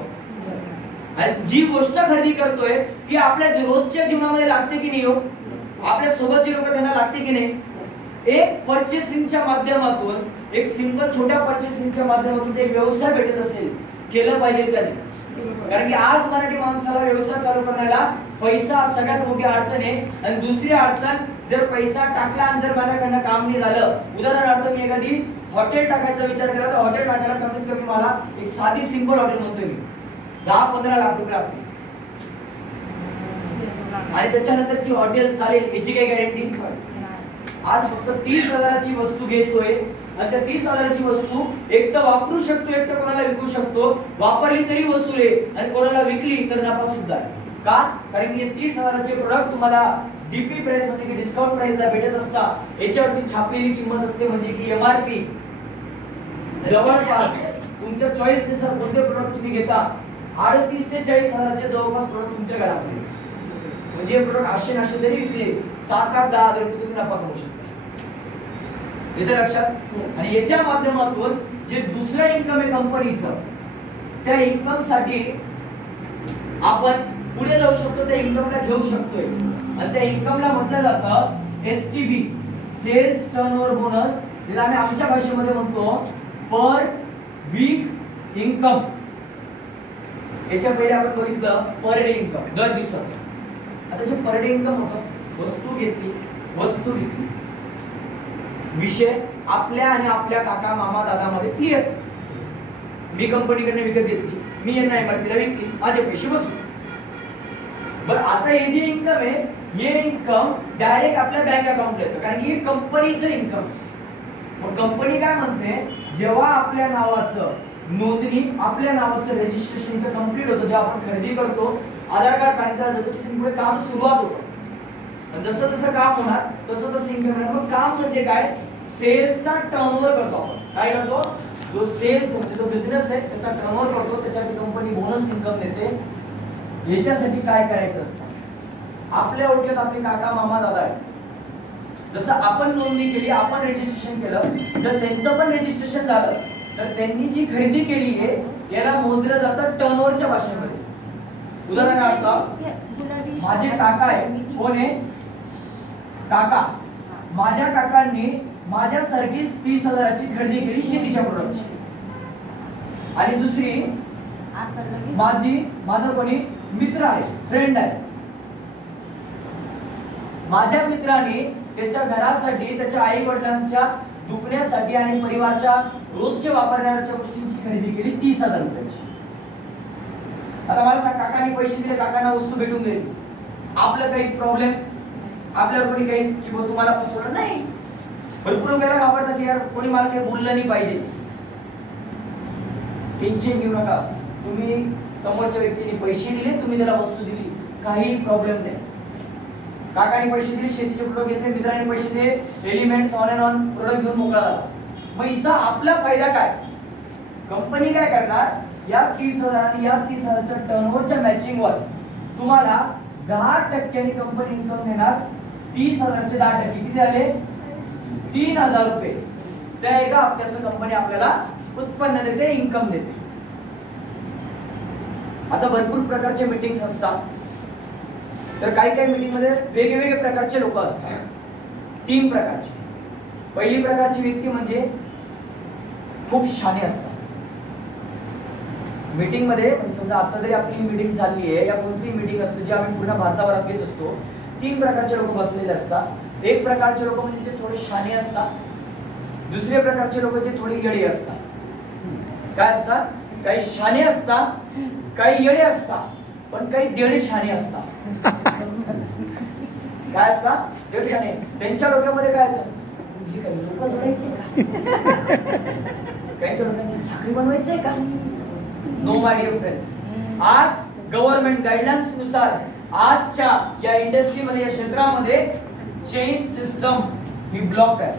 आणि जी गोष्ट खरेदी करतोय ती आपल्या रोजच्या जीवनामध्ये लागते की नाही हो? आपल्या सोबत जे लोक त्यांना लागते की नाही? एक परचेसिंगच्या माध्यमातून, एक सिंपल छोट्या परचेसिंगच्या माध्यमातून एक व्यवसाय भेटत असेल, केलं पाहिजे का नाही? कारण की आज मराठी माणसाला व्यवसाय चालू करण्याला पैसा सगळ्यात मोठी अडचण आहे. आणि दुसरी अडचण, जर पैसा टाकला आणि जर माझ्याकडनं काम नाही झालं, उदाहरणार्थ मी एखादी हॉटेल टाकायचा विचार केला तर हॉटेल टाकायला कमीत कमी मला एक साधी सिंपल हॉटेल म्हणतोय मी 10-15 लाख रुपये लागतील आणि त्याच्यानंतर ती हॉटेल चालेल याची काही गॅरंटी? आज फक्त 30,000ची वस्तू घेतोय आणि त्या 30,000ची वस्तू एक तर वापरू शकतो, एक तर कोणाला विकू शकतो. वापरली तरी वसूल आहे आणि कोणाला विकली तर नफा सुद्धा आहे. का? कारण की 30,000चे प्रोडक्ट तुम्हाला डीपी प्राइस मध्ये की डिस्काउंट प्राइसला भेटत असता. याच्यावरती छापलेली किंमत असते म्हणजे की एमआरपी. जवळपास तुमच्या चॉईस नुसार कोणते प्रोडक्ट तुम्ही घेता 38 ते 40,000चे जवळपास प्रोडक्ट तुमच्या घरामध्ये. म्हणजे प्रोडक्ट 800 जरी विकले 7-8-10 हजार रुपये तुम्ही नफा कमवू शकता. येते लक्षात? आणि याच्या माध्यमातून जे दुसरं इन्कम आहे कंपनीचं, त्या इन्कम साठी आपण पुढे जाऊ शकतो, त्या इन्कमला घेऊ शकतोय. आणि त्या इन्कमला म्हटलं जातं एसटीबी, सेल्स टर्नओव्हर बोनस, ज्याला आम्ही आमच्या भाषेमध्ये म्हणतो पर वीक इन्कम. याच्या पहिले आपण बघितलं पर डे इन्कम, दर दिवसाचं. आता जे पर डे इन्कम होतं, वस्तू घेतली, वस्तू विकली, विषय आपल्या आणि आपल्या काका मामा दादामध्ये क्लिअर. मी कंपनीकडे विकत घेतली, मी यांना एमआरपीला विकली, माझे पैसे बसले. बरं आता हे जे इन्कम आहे, हे इन्कम डायरेक्ट आपल्या बँक अकाउंटला येतं कारण की हे कंपनीचं इन्कम. मग कंपनी काय म्हणते, जेव्हा आपल्या नावाचं नोंदणी, आपल्या नावाचं रजिस्ट्रेशन इथं कंप्लीट होतं, जेव्हा आपण खरेदी करतो, आधार कार्ड पॅन कार्ड देतो, तिथून पुढे काम सुरुवात होतं. जसं जसं काम होणार तसं तसं इन्कम येणार. मग काम म्हणजे काय? सेल्सचा टर्नओव्हर करतो आपण. काय करतो? जो सेल्स म्हणजे जो बिझनेस आहे त्याचा टर्नओव्हर करतो, त्याच्यासाठी कंपनी बोनस इन्कम देते. याच्यासाठी काय करायचं असतं, आपल्या ओळखीत आपले काका मामा दादा आहे, जसं आपण नोंदणी केली, आपण रजिस्ट्रेशन केलं, जर त्यांचं पण रजिस्ट्रेशन झालं तर त्यांनी जी खरेदी केली आहे याला मोजलं जातं टर्नओव्हरच्या भाषेमध्ये. उदाहरणार्थ माझे काका आहे, कोण आहे? काका. माझ्या काकांनी माझ्यासारखीच 30,000ची खरेदी केली शेतीच्या प्रोडक्टची. आणि दुसरी माझा कोणी मित्र आहे, फ्रेंड आहे, माझ्या मित्राने त्याच्या घरासाठी, त्याच्या आई वडिलांच्या दुखण्यासाठी आणि परिवाराच्या रोजचे वापरण्याच्या गोष्टींची खरेदी केली 30,000 रुपयाची. आता मला सांग, काकांनी पैसे दिले, काकांना वस्तू भेटून गेली, आपलं काही प्रॉब्लेम, आपल्यावर कोणी काही की तुम्हाला फसवलं नाही. भरपूर लोक याला घाबरतात की यार कोणी मला काही बोललं नाही पाहिजे. टेन्शन घेऊ नका, तुम्ही समोरच्या व्यक्तीने पैसे दिले, तुम्ही त्याला वस्तू दिली, काही प्रॉब्लेम नाही. काकाने पैसे दिले, शेतीचे प्रोडक्ट घेतले, मित्रांनी पैसे दिले, elements on and on product घेऊन मोकळा झाला. मग इथं आपला फायदा काय? कंपनी काय करणार, या 30,000 आणि या 30,000च्या टर्नओव्हरच्या मॅचिंगवर तुम्हाला 10% कंपनी इन्कम देणार. 30,000चे 10% किती झाले? 3,000 रुपये. त्या एका हप्त्याचं कंपनी आपल्याला उत्पन्न देते, इन्कम देते. आता भरपूर प्रकारचे मीटिंग्स असतात, तर काही मीटिंग मध्ये वेगवेगळे प्रकारचे लोक असतात. 3 प्रकारचे. पहिली प्रकारची व्यक्ती म्हणजे खूप शहाणे असतात. मीटिंग मध्ये समजा आता जरी आपली मीटिंग चालली आहे, या कोणतीही मीटिंग असते जी आम्ही पूर्ण भारताभरात घेत असतो, 3 प्रकारचे लोक बसलेले असतात. एक प्रकारचे लोक म्हणजे जे थोडे शहाणे असतात, दुसरे प्रकारचे लोक जे थोडे येडे असतात. काय असतात? काही शहाणे असतात, काही येडे असतात, पण काही देडे शहाणे असतात. काय असतात? देड शहाणे. त्यांच्या डोक्यामध्ये काय येतं, हे काय लोक जोडायचे का, काहींच्या डोक्यात साखळी बनवायचंय का? नो माय डिअर फ्रेंड्स, आज गव्हर्नमेंट गाईडलाईन्स नुसार आजच्या या इंडस्ट्रीमध्ये, या क्षेत्रामध्ये चेन सिस्टम ही ब्लॉक आहे.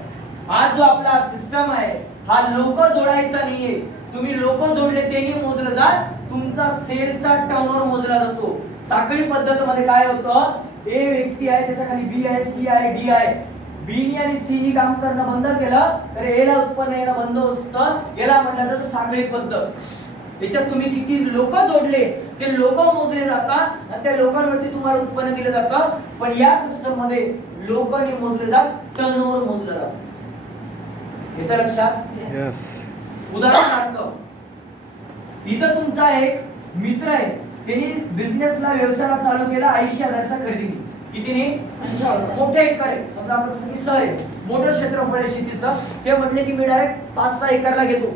आज जो आपला सिस्टम आहे हा लोक जोडायचा नाहीये. तुम्ही लोक जोडले ते मोजलं जात, तुमचा सेलचा टर्नओव्हर मोजला जातो. साखळी पद्धतीमध्ये काय होतं, ए व्यक्ती आहे, त्याच्या खाली बी आहे, सी आहे, डी आहे. बी नी आणि सी नी काम करणं बंद केलं तर ए ला उत्पन्न येणं बंद असतं. याला म्हटलं जातं साखळी पद्धत. याच्यात तुम्ही किती लोक जोडले ते लोक मोजले जातात आणि त्या लोकांवरती तुम्हाला उत्पन्न दिलं जातं. पण या सिस्टम मध्ये लोक नाही मोजले जात, टर्नओव्हर मोजलं जातं. येतं लक्षात? उदाहरणार्थ, इथं तुमचा एक मित्र आहे, त्यांनी बिझनेसला, व्यवसायाला चालू केला, 80,000चा खरेदी केली. कितीने? मोठे एकर आहे. समजा आता जसं की सर आहे, मोठं क्षेत्रफळ आहे शेतीचं, ते म्हटले की मी डायरेक्ट 5-6 एकरला घेतो.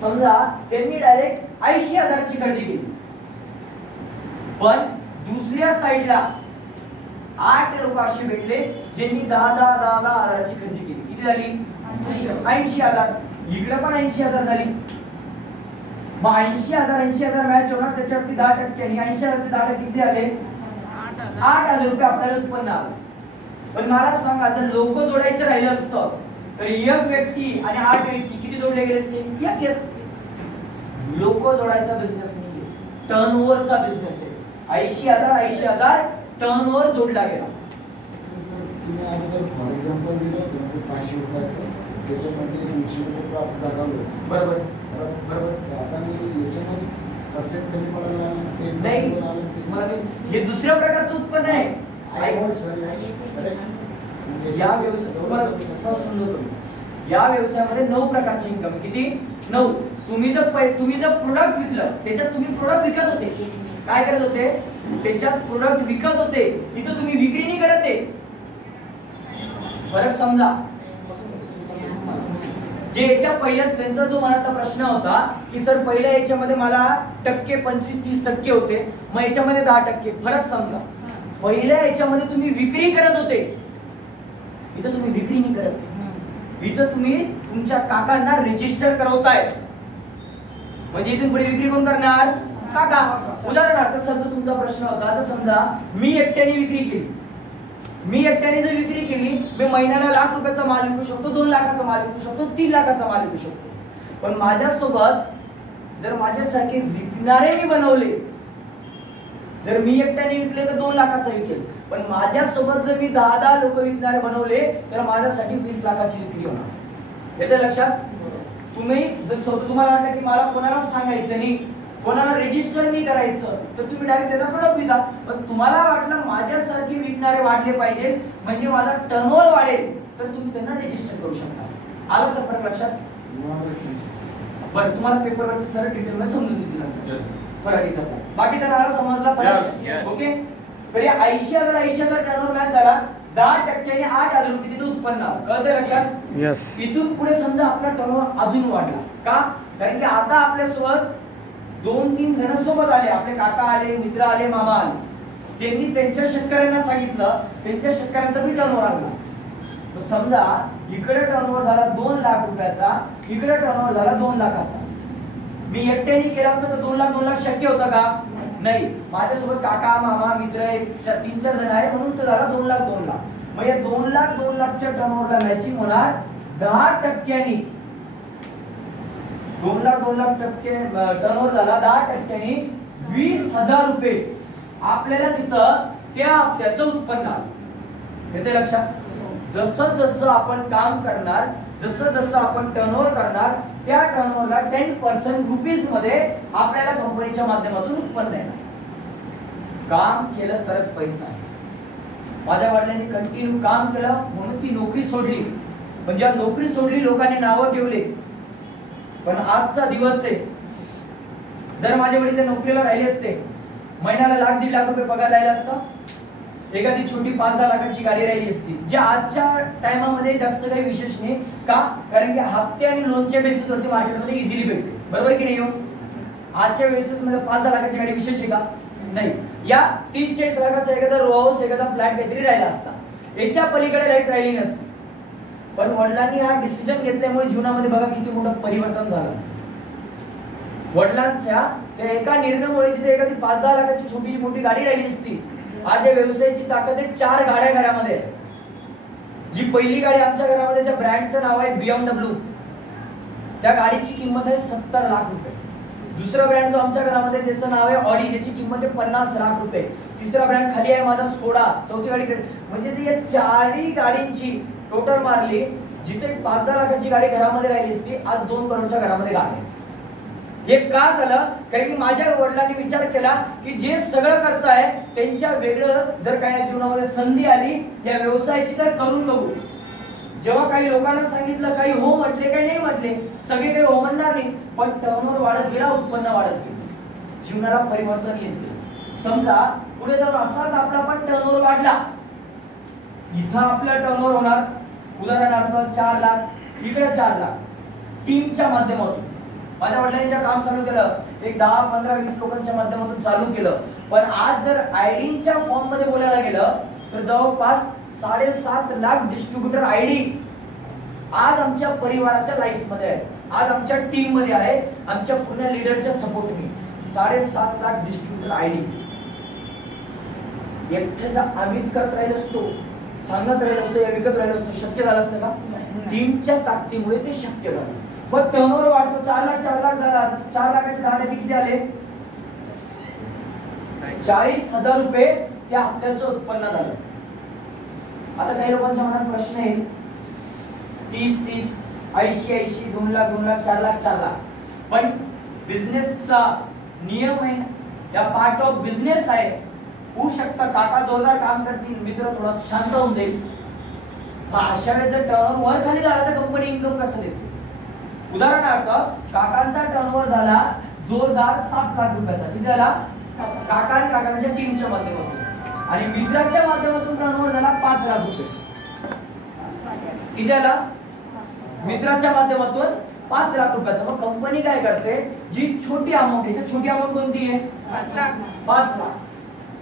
समजा त्यांनी डायरेक्ट 80,000ची खरेदी केली. पण दुसऱ्या साईडला 8 लोक असे भेटले ज्यांनी 10,000ची खरेदी केली. किती झाली? 80,000. इकडे पण 80,000 झाली. मग 80,000 मॅच होणार, त्याच्यावरती 10% आणि 80,000चे 10% किती झाले? 8,000 रुपये आपल्याला उत्पन्न आलं. पण मला सांगा, जर लोक जोडायचं राहिलं असतं तर एक व्यक्ती आणि 8 व्यक्ती किती जोडले गेले असते? एक. लोक जोडायचा बिझनेस नाहीये, टर्नओव्हरचा बिझनेस आहे. 80,000 टर्नओव्हर जोडला गेला. तुम्ही अगोदर फॉर एक्झाम्पल दिलं 500 रुपयाचं, त्याच्यामध्ये 200 रुपये प्रॉफिट दाखवलं. बरोबर. आता मी याच्यामध्ये पर्सेंट कमी पडायला नाही, हे दुसऱ्या प्रकारचं उत्पन्न आहे. या व्यवसायामध्ये 9 प्रकारचे इन्कम. किती? 9. तुम्ही जर प्रोडक्ट विकलं, त्याच्यात तुम्ही प्रोडक्ट विकत होते. काय करत होते? त्याच्यात प्रोडक्ट विकत होते. इथं तुम्ही विक्री नाही करत आहे. फरक समजा. जे याच्या पहिल्या त्यांचा जो मनातला प्रश्न होता की सर पहिल्या याच्यामध्ये मला टक्के 25-30% होते, मग याच्यामध्ये 10%. फरक समजा. पहिल्या याच्यामध्ये तुम्ही विक्री करत होते, इथं तुम्ही विक्री नाही करत. इथं तुम्ही तुमच्या काकांना रजिस्टर करवताय. म्हणजे इथून पुढे विक्री कोण करणार? काका. उदाहरणार्थ सर, तुमचा प्रश्न होता, तर समजा मी एकट्याने विक्री केली. मी एकट्याने जर विक्री केली, मी महिन्याला 1,00,000 रुपयाचा माल विकू शकतो, 2 लाखाचा माल विकू शकतो, 3 लाखाचा माल विकू शकतो. पण माझ्यासोबत जर माझ्यासारखे विकणारे मी बनवले, जर मी एकट्याने विकले तर 2 लाखाचा विकेल. पण माझ्यासोबत जर मी 10 लोक विकणारे बनवले तर माझ्यासाठी 20 लाखाची विक्री होणार. येते लक्षात? तुम्ही जर स्वतः तुम्हाला वाटतं की मला कोणाला सांगायचं नाही, कोणाला रजिस्टर नाही करायचं तर तुम्ही डायरेक्ट त्याचा प्रोडक्ट विका. पण तुम्हाला वाटलं माझ्यासारखे विकणारे वाढले पाहिजे म्हणजे माझा टर्नओव्हर वाढेल तर तुम्ही त्यांना रजिस्टर करू शकता. आलं सर फरक लक्षात? बरं तुम्हाला पेपरवरती सर डिटेल मध्ये समजून देतील फरकीचा. बाकीचा मला समजला फरक? ओके. तर 80,000 टर्नओव्हर मॅच झाला 10% 8,000 रुपये तिथे उत्पन्न आलं. कळतंय लक्षात? यस. इथून पुढे समजा आपला टर्नओव्हर अजून वाढला का? कारण की आता आपल्यासोबत 2-3 जण सोबत आले, आपले काका आले, मित्र आले, मामा आले. त्यांनी त्यांच्या शेतकऱ्यांना सांगितलं, त्यांच्या शेतकऱ्यांचा बी टर्नओव्हर आला. समजा इकडे टर्नओव्हर झाला 2 लाख रुपयाचा, इकडे टर्नओव्हर झाला 2 लाखाचा. मी एकट्याने केला असता तर 2 लाख शक्य होतं का? नाही. माझ्यासोबत काका मामा मित्र 3-4 जण आहे म्हणून तो झाला 2 लाख. मग या 2 लाखच्या टर्नओव्हरला मॅचिंग होणार 10%. 2 लाख टर्नओव्हर झाला 10%, 20,000 रुपये आपल्याला तिथं त्या हप्त्याचं उत्पन्न आलं. येते लक्षात? जसं जसं आपण काम करणार, जसं जसं आपण टर्नओव्हर करणार त्या टर्नओव्हरला 10% रुपीज मध्ये आपल्याला कंपनीच्या माध्यमातून उत्पन्न येणार. काम केलं तरच पैसा आहे. माझ्या वडिलांनी कंटिन्यू काम केलं म्हणून ती नोकरी सोडली. पण ज्या नोकरी सोडली लोकांनी नावं ठेवले. पण आजचा दिवस आहे, जर माझे वडील त्या नोकरीला राहिले असते महिन्याला 1-1.5 लाख रुपये पगार राहिला असता, एखादी छोटी 5-10 लाखाची गाडी राहिली असती, जे आजच्या टायमामध्ये जास्त काही विशेष नाही का? कारण की हप्ते आणि लोनच्या बेसिसवरती मार्केटमध्ये इझिली भेटते. बरोबर की नाही हो? आजच्या बेसिसमध्ये 5-10 लाखाची गाडी विशेष आहे का? नाही. या 30-40 लाखाचा एखादा रो हाऊस, एखादा फ्लॅट काहीतरी राहिला असता, याच्या पलीकडे लाईफ राहिली नसती. पण वडिलांनी हा डिसिजन घेतल्यामुळे जीवनामध्ये बघा किती मोठं परिवर्तन झालं. वडिलांच्या त्या एका निर्णयामुळे जिथे एखादी 5-10 लाखाची छोटी मोठी गाडी राहिली असती, आज या व्यवसायाची ताकद आहे 4 गाड्या घरामध्ये. जी पहिली गाडी आमच्या घरामध्ये ज्या ब्रँडचं नाव आहे BMW, त्या गाडीची किंमत आहे 70 लाख रुपये. दुसरा ब्रँड जो आमच्या घरामध्ये त्याचं नाव आहे ऑडी, ज्याची किंमत आहे 50 लाख रुपये. तिसरा ब्रँड खाली आहे माझा स्कोडा, चौथी गाडी. म्हणजे या 4ही गाडींची टोटल मारली, जिथे 5-10 लाखाची गाडी घरामध्ये राहिली असती, आज 2 करोडच्या घरामध्ये गाडी आहे. हे का झालं? कारण की माझ्या वडिलांनी विचार केला की जे सगळं करताय त्यांच्या वेगळं जर काही जीवनामध्ये संधी आली या व्यवसायाची तर करून बघू. जेव्हा काही लोकांना सांगितलं, काही हो म्हटले, काही नाही म्हटले, सगळे काही हो म्हणणार नाही, पण टर्नओव्हर वाढत गेला, उत्पन्न वाढत गेलं, जीवनाला परिवर्तन येत गेलं. समजा पुढे जाऊन असाच आपला पण टर्नओव्हर वाढला, इथं आपला टर्नओव्हर होणार उदाहरणार्थ 4 लाख, इकडे 4 लाख. टीमच्या माध्यमातून माझ्या वडिलांनी काम चालू केलं, एक 10-15-20 लोकांच्या माध्यमातून चालू केलं. पण आज जर आयडीच्या फॉर्म मध्ये बोलायला गेलं तर जवळपास 7.5 लाख डिस्ट्रीब्युटर आयडी आज आमच्या परिवाराच्या लाईफ मध्ये आहे, आज आमच्या टीम मध्ये आहे, आमच्या पूर्ण लीडरच्या सपोर्टने 7.5 लाख डिस्ट्रीब्युटर आयडी. एकट्याचा आम्हीच करत राहिलो असतो, सांगत राहिलो असतो, या विकत राहिलो असतो, शक्य झालं असतं का? टीमच्या ताकदीमुळे ते शक्य झालं. मग टर्नओव्हर वाढतो, 4 लाख झाला, 4 लाखाचे 10 टक्के किती आले? 40,000 रुपये त्या हप्त्याचं उत्पन्न झालं. आता काही लोकांच्या मनात प्रश्न येईल, 30-30, 80-80, 2 लाख, 4 लाख. पण बिझनेसचा नियम आहे, या पार्ट ऑफ बिझनेस आहे. होऊ शकतं काका जोरदार काम करतील, मित्र थोडा शांत होऊन जाईल. अशा वेळेस जर टर्नओव्हर वर खाली झाला तर कंपनी इन्कम कसं देते? उदाहरणार्थ काकांचा टर्नओव्हर झाला जोरदार 7 लाख रुपयाचा, किती झाला? काका आणि काकांच्या टीमच्या माध्यमातून, आणि मित्राच्या माध्यमातून टर्नओव्हर झाला 5 लाख रुपये. किती झाला? मित्राच्या माध्यमातून 5 लाख रुपयाचा. मग कंपनी काय करते, जी छोटी अमाऊंट आहे, छोटी अमाऊंट कोणती आहे? 5 लाख.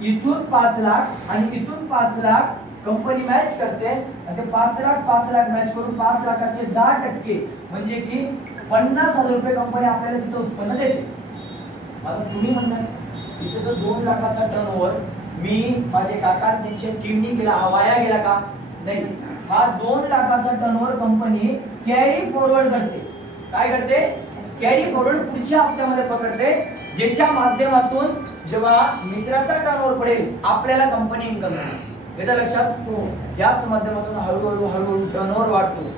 इथून 5 लाख आणि इथून 5 लाख कंपनी मॅच करते, आणि ते 5 लाख मॅच करून 5 लाखाचे 10% म्हणजे की 50,000 रुपये कंपनी आपल्याला तिथे उत्पन्न देते. आता तुम्ही म्हणणार इथे जर 2 लाखाचा टर्नओव्हर मी माझे काका त्यांच्या टीमनी केला, हा वाया गेला का? नाही. हा 2 लाखाचा टर्नओव्हर कंपनी कॅरी फॉरवर्ड करते. काय करते? कॅरी फॉरवर्ड पुढच्या हप्त्यामध्ये पकडते, ज्याच्या माध्यमातून जेव्हा मित्राचा टर्नओव्हर पडेल आपल्याला कंपनी इन्कम देते. येतं लक्षात? याच माध्यमातून हळूहळू टर्नओव्हर वाढतो.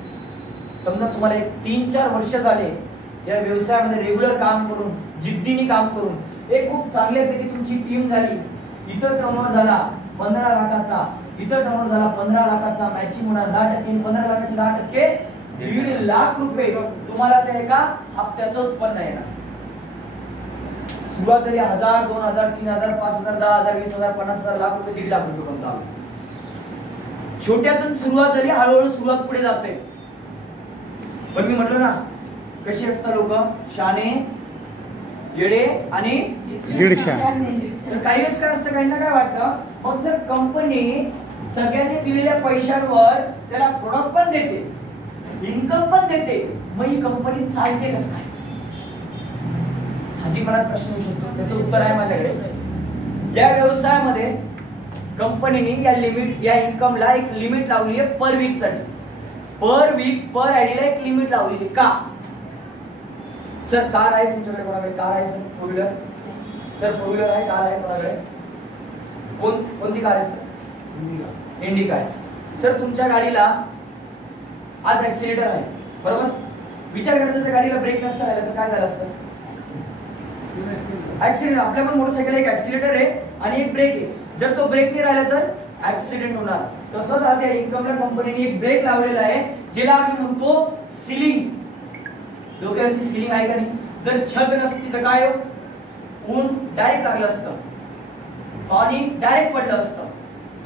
समजा तुम्हाला 3-4 वर्ष झाले या व्यवसायामध्ये रेग्युलर काम करून, जिद्दीने काम करून एक खूप चांगल्यापैकी तुमची टीम झाली, इथं टर्नओव्हर झाला 15 लाखाचा, इथं टर्नओव्हर झाला 15 लाखाचा, मॅचिंग होणार 10%, 15 लाखाचे 10%, 1.5 लाख रुपये तुम्हाला त्या एका हप्त्याचं उत्पन्न येणार. सुरुवात झाली 1000, 2000, 3000, 5000, 10000, 20000, 50000, लाख रुपये, 1.5 लाख रुपये पर्यंत आलो. छोट्यातून सुरुवात झाली, हळूहळू सुरुवात पुढे जाते. पण मी म्हटलं ना, कशी असतात लोक, शाणे, येडे आणि तर काही वेळेस काय असतं, काहींना काय वाटतं, मग जर कंपनी सगळ्यांनी दिलेल्या पैशांवर त्याला प्रोडक्ट पण देते, इन्कम पण देते, मग ही कंपनी चालते कसं काय? साहजिकपणात प्रश्न येऊ शकतो. त्याचं उत्तर आहे माझ्याकडे. या व्यवसायामध्ये कंपनीने या इन्कमला एक लिमिट लावली आहे पर वीक साठी. पर वीक पर आयडीला एक लिमिट लावलेली. का? सर कार आहे तुमच्याकडे, कोणाकडे कार आहे? Sir four wheeler. Sir four wheeler आहे, कार आहे कोणाकडे? कोणती कार आहे सर? इंडिका आहे. सर तुमच्या गाडीला आज ऍक्सिलेटर आहे, बरोबर? विचार करायचा त्या गाडीला ब्रेक नसता राहिला तर काय झालं असतं? ऍक्सिडेंट. आपल्या पण मोटरसायकल एक ऍक्सिलेटर आहे आणि एक ब्रेक आहे. जर तो ब्रेक नाही राहिला तर ऍक्सिडेंट होणार. तसंच आज या इन्कमला कंपनीने एक ब्रेक लावलेला आहे, ज्याला आम्ही म्हणतो सिलिंग. डोक्यावरती सिलिंग आहे का नाही? जर छत नसती तर काय, ऊन डायरेक्ट लागलं असतं, पाणी डायरेक्ट पडलं असतं.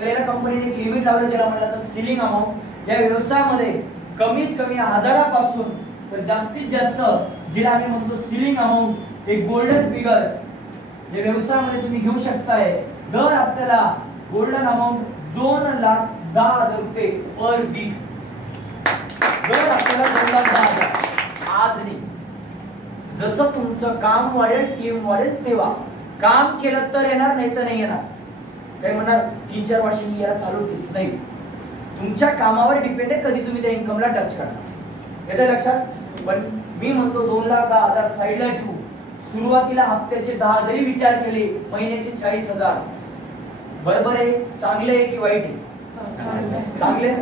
तर याला कंपनीने एक लिमिट लावलं, ज्याला म्हटलं तर सिलिंग अमाऊंट. या व्यवसायामध्ये कमीत कमी 1000 पासून तर जास्तीत जास्त जिला आम्ही म्हणतो सिलिंग अमाऊंट, एक गोल्डन फिगर या व्यवसायामध्ये तुम्ही घेऊ शकताय. दर हप्त्याला गोल्डन अमाऊंट 2,10,000 रुपये पर वीक. दर हप्त्याला 2,10,000. आज नाही, जसं तुमचं काम वाढेल, टीम वाढेल, तेव्हा काम केलं तर येणार, नाही तर नाही येणार. काही म्हणणार 3-4 वर्षांनी याला चालू केली नाही. तुमच्या कामावर डिपेंड आहे कधी तुम्ही त्या इन्कमला टच करणार. येतं लक्षात? पण मी म्हणतो 2,10,000 साईडला ठेवू. सुरुवातीला हप्त्याचे 10 जरी विचार केले, महिन्याचे 40,000. बरोबर आहे? चांगले आहे की वाईट आहे? चांगले.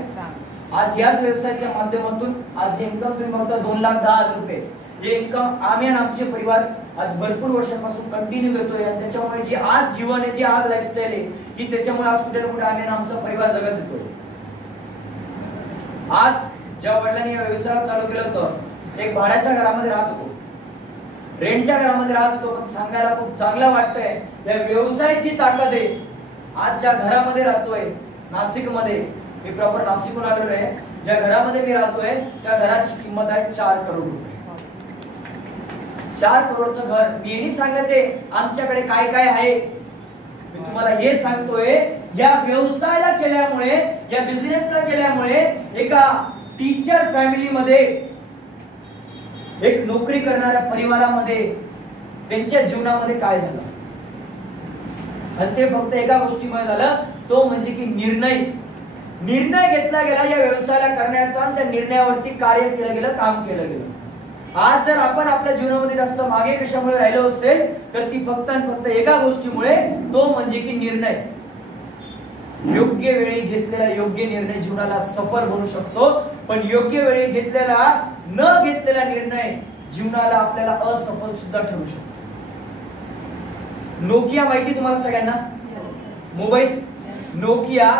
आज याच व्यवसायाच्या माध्यमातून आज जे इन्कम तुम्ही बघता 2,10,000 रुपये, हे इन्कम आम्ही आणि आमचे परिवार आज भरपूर वर्षांपासून कंटिन्यू करतोय. आणि त्याच्यामुळे जे आज जीवन आहे, जे आज लाईफस्टाईल आहे, की त्याच्यामुळे आज कुठे ना कुठे आम्ही आणि आमचा परिवार जगत येतोय. आज ज्या वडिलांनी या व्यवसाय चालू केलं होतं, एक भाड्याच्या घरामध्ये राहत होतो, रेंटच्या घरामध्ये राहत होतो, पण सांगायला खूप चांगलं वाटतंय या व्यवसायाची ताकद आहे. आज ज्या घरामध्ये राहतोय नाशिकमध्ये, मी प्रॉपर नाशिकहून आलेलो आहे, ज्या घरामध्ये मी राहतोय त्या घराची किंमत आहे 4 करोड रुपये. 4 करोडचं घर. मी नाही सांगते आमच्याकडे काय काय आहे, मी तुम्हाला हे सांगतोय या व्यवसायाला केल्यामुळे, या बिझनेसला केल्यामुळे एका टीचर फॅमिलीमध्ये, एक नोकरी करणाऱ्या परिवारामध्ये त्यांच्या जीवनामध्ये काय झालं. आणि ते फक्त एका गोष्टीमुळे झालं, तो म्हणजे की निर्णय घेतला गेला या व्यवसायाला करण्याचा, आणि त्या निर्णयावरती कार्य केलं गेलं, काम केलं गेलं. आज जर आपण आपल्या जीवनामध्ये जास्त मागे कशामुळे राहिलो असेल तर ती फक्त आणि फक्त एका गोष्टीमुळे, तो म्हणजे की निर्णय. योग्य वेळी घेतलेला योग्य निर्णय जीवनाला सफल बनवू शकतो, पण योग्य वेळी घेतलेला न घेतलेला निर्णय जीवनाला आपल्याला असफल सुद्धा ठरू शकतो. नोकिया माहिती तुम्हाला सगळ्यांना? मोबाईल. नोकिया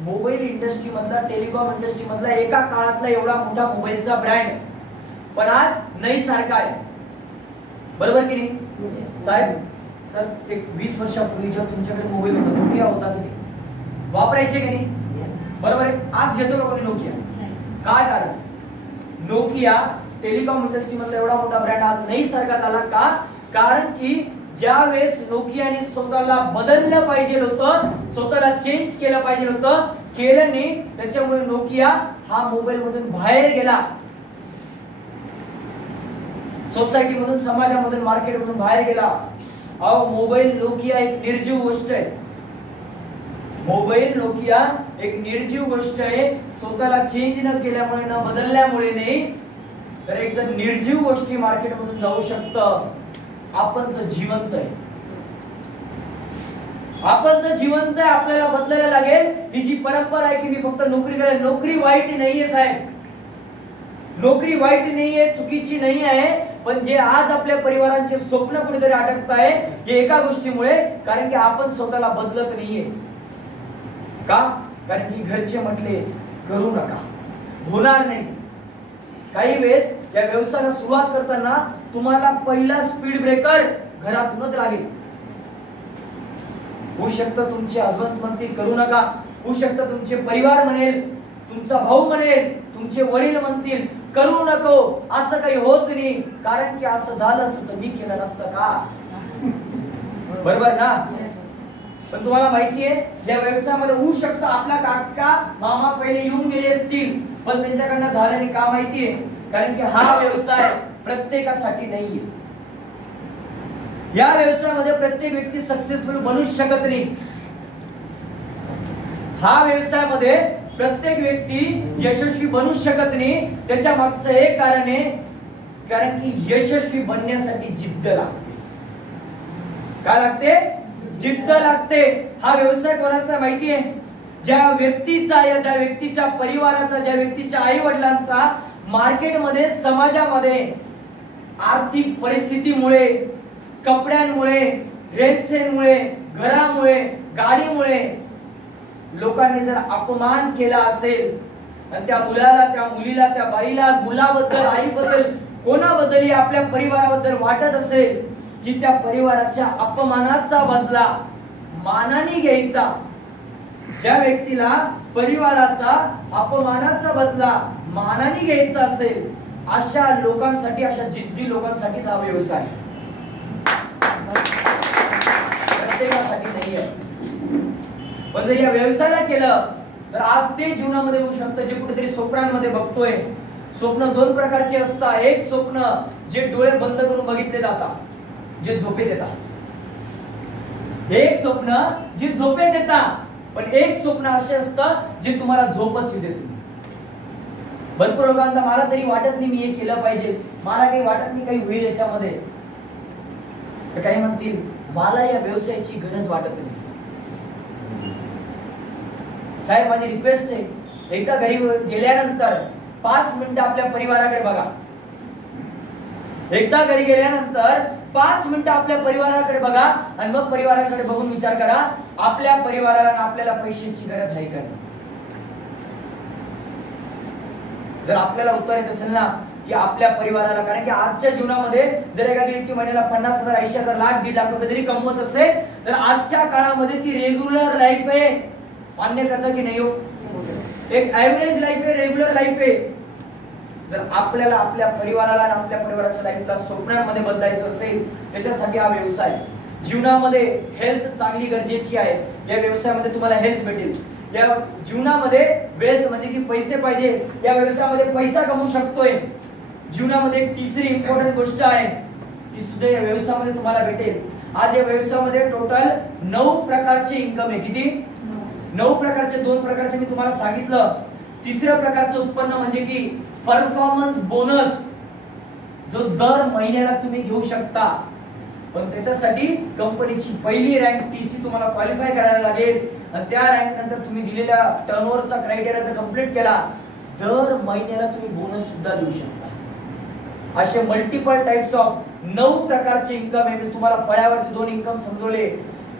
मोबाईल इंडस्ट्री मधला, टेलिकॉम इंडस्ट्री मधला एका काळातला एवढा मोठा मोबाईलचा ब्रँड, पण आज नाही सारखा आहे. बरोबर की नाही साहेब? सर एक 20 वर्षापूर्वी जेव्हा तुमच्याकडे मोबाईल होता, नोकिया होता, की वापरायचे की नाही? बरोबर आहे. आज घेतो का कोणी नोकिया? काय कारण? नोकिया टेलिकॉम इंडस्ट्री मधला एवढा मोठा ब्रँड आज नाही सारखा झाला. का? कारण की ज्या वेळेस नोकियाने स्वतःला बदललं पाहिजे होतं, स्वतःला चेंज केलं पाहिजे होतं, केलं नाही, त्याच्यामुळे नोकिया हा मोबाईल मधून बाहेर गेला. सोसायटी मधून, समाजामधून, मार्केट मधून बाहेर गेला. अहो मोबाईल नोकिया एक निर्जीव गोष्ट आहे. मोबाईल नोकिया एक निर्जीव गोष्ट आहे. स्वतःला चेंज न केल्यामुळे, न बदलल्यामुळे नाही, तर एक जर निर्जीव गोष्टी मार्केट मधून जाऊ शकतं. आपण तर जिवंत आहे, आपण तर जिवंत आहे. आपल्याला बदलायला लागेल. ही जी परंपरा आहे की मी फक्त नोकरी करेल, नोकरी वाईट नाहीये साहेब. नोकरी वाईट नाहीये, चुकीची नाही आहे, पण जे आज आपल्या परिवारांचे स्वप्न कुठेतरी अटकत आहे हे एका गोष्टीमुळे, कारण की आपण स्वतःला बदलत नाहीये. का? कारण की घरचे म्हटले करू नका, होणार नाही. काही वेळेस या व्यवसायाला सुरुवात करताना तुम्हाला पहिला स्पीड ब्रेकर घरातूनच लागेल. होऊ शकतं तुमचे हसबंड म्हणतील करू नका, होऊ शकतं तुमचे परिवार म्हणेल, तुमचा भाऊ म्हणेल, तुमचे वडील म्हणतील करू नको. असं काही होत नाही, कारण की असं झालं असतं तर मी केलं नसतं का? बरोबर ना? पण तुम्हाला माहितीये या व्यवसायामध्ये होऊ शकतं आपला काका मामा पहिले येऊन गेले असतील, पण त्यांच्याकडनं झालं नाही. का माहितीये? कारण की हा व्यवसाय प्रत्येकासाठी नाहीये. या व्यवसायामध्ये प्रत्येक व्यक्ती सक्सेसफुल बनू शकत नाही. हा व्यवसायामध्ये प्रत्येक व्यक्ती यशस्वी बनू शकत नाही. त्याच्या मागचं एक कारण आहे, कारण की यशस्वी बनण्यासाठी जिद्द लागते. काय लागते? जिद्द लागते. हा व्यवसाय कोणाचा माहितीये? ज्या व्यक्तीचा, या ज्या व्यक्तीच्या परिवाराचा, ज्या व्यक्तीच्या आई वडिलांचा मार्केटमध्ये, समाजामध्ये आर्थिक परिस्थितीमुळे, कपड्यांमुळे, रेंटसेनमुळे, घरामुळे, गाडीमुळे लोकांनी जर अपमान केला असेल आणि त्या मुलाला, त्या मुलीला, त्या बाईला, मुलाबद्दल, आईबद्दल, कोणाबद्दल आपल्या परिवाराबद्दल वाटत असेल की त्या परिवाराच्या अपमानाचा बदला मानाने घ्यायचा, ज्या व्यक्तीला परिवाराचा अपमानाचा बदला मानाने घ्यायचा असेल, अशा लोकांसाठी, अशा जिद्दी लोकांसाठीच हा व्यवसाय, प्रत्येकासाठी नाही आहे. पण जर या व्यवसायाला केलं तर आज ते जीवनामध्ये होऊ शकतं जे कुठेतरी स्वप्नांमध्ये बघतोय. स्वप्न दोन प्रकारचे असतात. एक स्वप्न जे डोळे बंद करून बघितले जातात, जे झोपेत येतात. एक स्वप्न जे झोपेत येतात, पण एक स्वप्न असे असतं जे तुम्हाला झोपच देत. भरपूर लोकांना मला तरी वाटत नाही मी हे केलं पाहिजे, मला काही वाटत नाही काही होईल याच्यामध्ये. काही म्हणतील मला या व्यवसायाची गरज वाटत नाही. साहेब माझी रिक्वेस्ट आहे, एका घरी गेल्यानंतर 5 मिनिटं आपल्या परिवाराकडे बघा. एकदा घरी गेल्यानंतर 5 मिनिटं आपल्या परिवाराकडे बघा आणि मग परिवाराकडे बघून विचार करा आपल्या परिवाराला आपल्याला पैशाची गरज आहे का? जर आपल्याला उत्तर येत असेल ना की आपल्या परिवाराला, कारण की आजच्या जीवनामध्ये जर एखादी व्यक्ती महिन्याला 50,000, 80,000, लाख, 1.5 लाख रुपये जरी कमवत असेल तर आजच्या काळामध्ये ती रेग्युलर लाईफ आहे. मान्य करता की नाही हो? एक ऍव्हरेज लाईफ आहे, रेग्युलर लाईफ आहे. जर आपल्याला आपल्या परिवाराला आणि आपल्या परिवाराच्या लाईफला स्वप्नांमध्ये बदलायचं असेल, त्याच्यासाठी हा व्यवसाय. जीवनामध्ये हेल्थ चांगली गरजेची आहे. या व्यवसायामध्ये तुम्हाला हेल्थ भेटेल. या जीवनामध्ये वेल्थ म्हणजे की पैसे पाहिजे, या व्यवसायामध्ये पैसा कमवू शकतोय. जीवनामध्ये एक तिसरी इम्पॉर्टंट गोष्ट आहे, ती सुद्धा या व्यवसायामध्ये तुम्हाला भेटेल. आज या व्यवसायामध्ये टोटल 9 प्रकारचे इन्कम आहे. किती? 9 प्रकारचे. 2 प्रकारचे मी तुम्हाला सांगितलं. तिसऱ्या प्रकारचं उत्पन्न म्हणजे की परफॉर्मन्स बोनस, जो दर महिन्याला तुम्ही घेऊ शकता. पण त्याच्यासाठी कंपनीची पहिली रँक TC तुम्हाला क्वालिफाय करायला लागेल आणि त्या रँक नंतर तुम्ही दिलेल्या टर्नओव्हरचा क्रायटेरिया कंप्लीट केला, दर महिन्याला तुम्ही बोनस सुद्धा देऊ शकता. असे मल्टिपल टाइप्स ऑफ 9 प्रकारचे इन्कम आहे. मी तुम्हाला फळ्यावरती 2 इन्कम समजवले.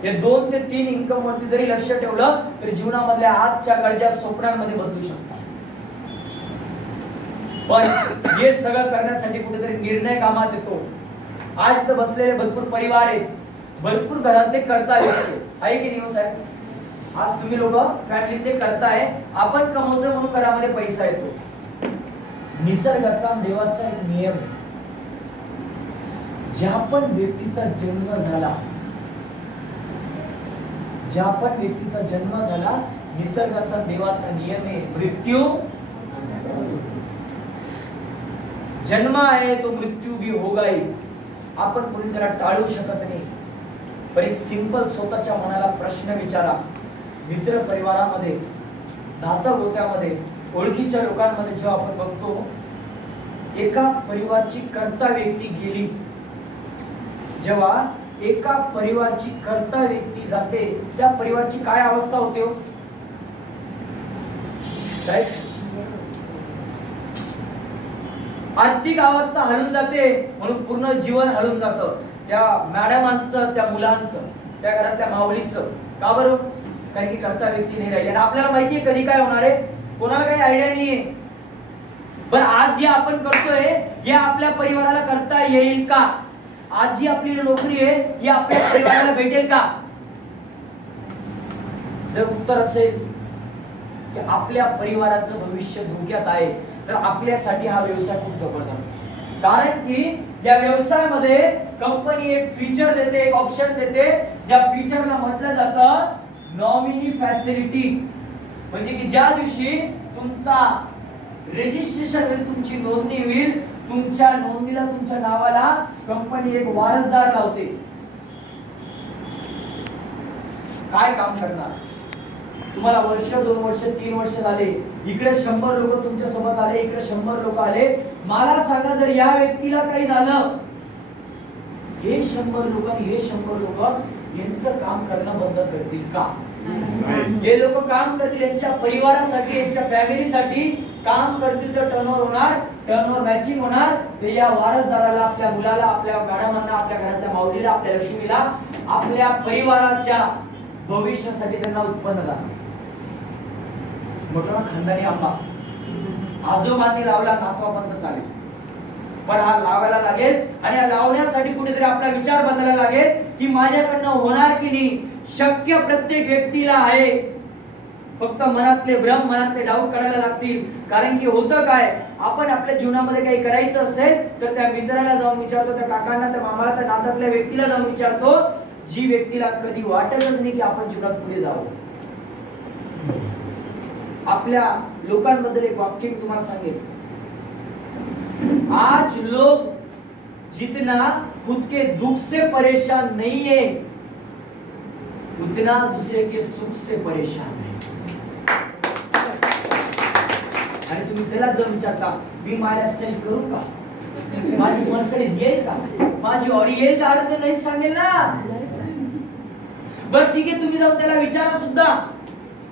हे 2 ते 3 इन्कम वरती जरी लक्ष ठेवलं तरी जीवनामधल्या आजच्या गरजा स्वप्नांमध्ये बदलू शकतात. पण हे सगळं करण्यासाठी कुठेतरी निर्णय कामात येतो. आज इथं बसलेले भरपूर परिवार आहेत, भरपूर घरातले करता येते आहे की नाही साहेब? आज तुम्ही लोक फॅमिलीतले करताय, आपण कमवतोय म्हणून घरामध्ये पैसा येतो. निसर्गाचा, देवाचा एक नियम आहे. ज्या पण व्यक्तीचा जन्म झाला, ज्या पण व्यक्तीचा जन्म झाला, निसर्गाचा, देवाचा नियम आहे, मृत्यू जन्म आहे तो मृत्यू भी होगा ही. आपण कोणी त्याला टाळू शकत नाही. पण एक सिंपल स्वतःच्या मनाला प्रश्न विचारा. मित्र परिवारामध्ये, नातं गोत्यामध्ये, ओळखीच्या लोकांमध्ये जेव्हा आपण बघतो एका परिवारची कर्ता व्यक्ती गेली, जेव्हा एका परिवारची कर्ता व्यक्ती जाते, त्या परिवारची काय अवस्था होते हो? आर्थिक अवस्था हलून जाते, म्हणून पूर्ण जीवन हलून जातं त्या मॅडमांचं, त्या मुलांचं, त्या घरातल्या माऊलीचं. का बरं? कारण की करता व्यक्ती नाही राहिली. आणि आपल्याला माहितीये कधी काय होणार आहे, कोणाला काही आयडिया नाहीये. पण आज जे आपण करतोय हे आपल्या परिवाराला करता येईल का? आज जी आपली नोकरी आहे ही आपल्या परिवाराला भेटेल का? जर उत्तर असेल की आपल्या परिवाराचं भविष्य धोक्यात आहे, तर आपल्यासाठी हा व्यवसाय खूप जबरदस्त. कारण की या व्यवसायामध्ये कंपनी एक फीचर देते, एक ऑप्शन देते, ज्या फीचरला म्हटलं जातं नॉमिनी फॅसिलिटी. म्हणजे की ज्या दिवशी तुमचा रजिस्ट्रेशन होईल, तुमची नोंदणी होईल, तुमच्या नोंदणीला, तुमच्या नावाला कंपनी एक वारसदार लावते. काय काम करणार? तुम्हाला वर्ष, 2 वर्ष, 3 वर्ष झाले, इकडे 100 लोक तुमच्या सोबत आले, इकडे 100 लोक आले. मला सांगा, जर या व्यक्तीला काही झालं, हे 100 लोक आणि हे 100 लोक यांचं काम करणं बंद करतील का? हे लोक काम करतील, यांच्या परिवारासाठी, यांच्या फॅमिलीसाठी काम करतील, तर टर्नओव्हर होणार, टर्नओव्हर मॅचिंग होणार. ते या वारसदाराला, आपल्या मुलाला, आपल्या मॅडमांना, आपल्या घरातल्या माऊलीला, आपल्या लक्ष्मीला, आपल्या परिवाराच्या भविष्यासाठी त्यांना उत्पन्न झालं. म्हटलं ना, खानदानी आंबा आजोबांनी लावला, नातवापर्यंत चालेल, पण हा लावायला लागेल. आणि हा लावण्यासाठी कुठेतरी आपला विचार बदलायला लागेल की माझ्याकडनं होणार की नाही. शक्य प्रत्येक व्यक्तीला आहे, फक्त मनातले भ्रम, मनातले डाऊट काढायला लागतील. कारण की होतं काय, आपण आपल्या जीवनामध्ये काही करायचं असेल तर त्या मित्राला जाऊन विचारतो, त्या काकांना, त्या मामाला, त्या नात्यातल्या व्यक्तीला जाऊन विचारतो, जी व्यक्तीला कधी वाटतच नाही की आपण जीवनात पुढे जावं. आपल्या लोकांबद्दल एक वाक्य मी तुम्हाला सांगेन. आज लोग जितना खुद के दुख से परेशान नहीं है, उतना दूसरे के सुख से परेशान है. आणि तुम्ही त्याला जर विचारता, मी माझ्या स्टाईल करू का, माझी मर्सिडीज येईल का, माझी ऑडी येईल का, अरे नाही सांगेल ना. बरं ठीक आहे, तुम्ही जाऊन त्याला विचारा सुद्धा.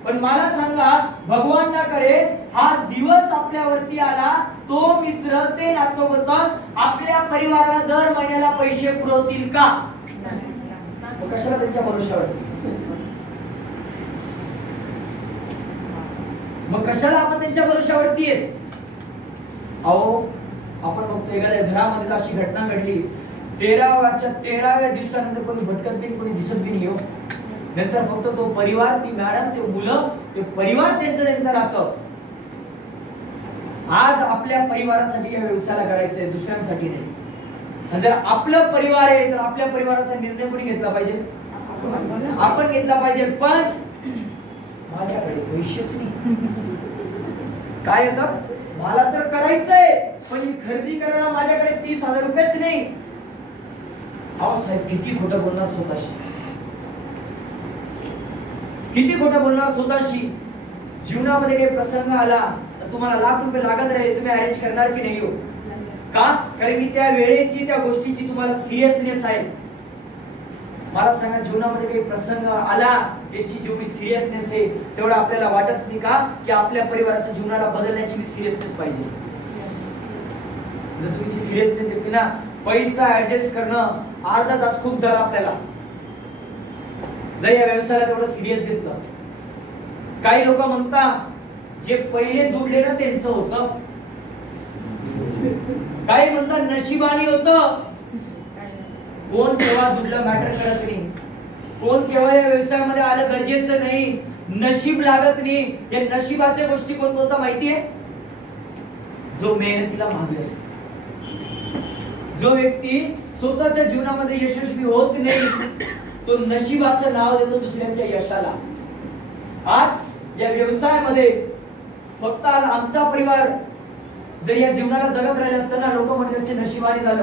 पण मला सांगा, भगवानाकडे हा दिवस आपल्यावरती आला, तो मित्र, ते नातेवाईक आपल्या परिवाराला दर महिन्याला पैसे पुरवतील का? मग कशाला त्यांच्या भरोश्यावरती? मग कशाला आपण त्यांच्या भरोश्यावरती आहे? अहो, आपण बघतो एखाद्या घरामध्ये अशी घटना घडली, 13व्या दिवसानंतर कोणी भटकत बी, कोणी दिसत बी नाही हो. नंतर फक्त तो परिवार, ती मॅडम, ते मुलं, ते परिवार त्यांचं राहतं. आज आपल्या परिवारासाठी या व्यवसायाला करायचंय, दुसऱ्यांसाठी नाही. आणि जर आपलं परिवार आहे तर आपल्या परिवाराचा निर्णय कोणी घेतला पाहिजे? आपण घेतला पाहिजे. पण माझ्याकडे पैसेच नाही. काय येतं? मला तर करायचंय, पण खरेदी करायला माझ्याकडे 30,000 रुपयेच नाही. अहो साहेब, किती खोटं बोलणार स्वतःशी, किती खोटं बोलणार स्वतःशी. जीवनामध्ये काही प्रसंग आला तर तुम्हाला लाख रुपये लागत राहिले, तुम्ही अरेंज करणार की नाही हो? का? कारण की त्या वेळेची, त्या गोष्टीची तुम्हाला सिरियसनेस आहे. मला सांगा, जीवनामध्ये काही प्रसंग आला, त्याची जेवढी सिरियसनेस आहे तेवढं आपल्याला वाटत नाही का की आपल्या परिवाराच्या जीवनाला बदलण्याची सिरियसनेस पाहिजे? जर तुम्ही ती सिरियसनेस घेतली ना, पैसा ऍडजस्ट करणं अर्धा तास खूप झाला आपल्याला. जर या व्यवसायाला तेवढं सिरियस घेतलं. काही लोक म्हणतात, जे पहिले जोडले ना त्यांचं होतं. काही म्हणतात नशिबानी होतं. कोण केव्हा जुडलं मॅटर करत नाही. कोण केव्हा या व्यवसायामध्ये आलं गरजेचं नाही. नशीब लागत नाही. या नशिबाच्या गोष्टी कोण बोलता माहितीये? जो मेहनतीला मागे असतो, जो व्यक्ती स्वतःच्या जीवनामध्ये यशस्वी होत नाही, तो नशिबाचं नाव देतो दुसऱ्यांच्या यशाला. आज या व्यवसायामध्ये फक्त आमचा परिवार जर या जीवनाला जगत राहिला असताना लोक म्हटले असते नशिबाने झालं.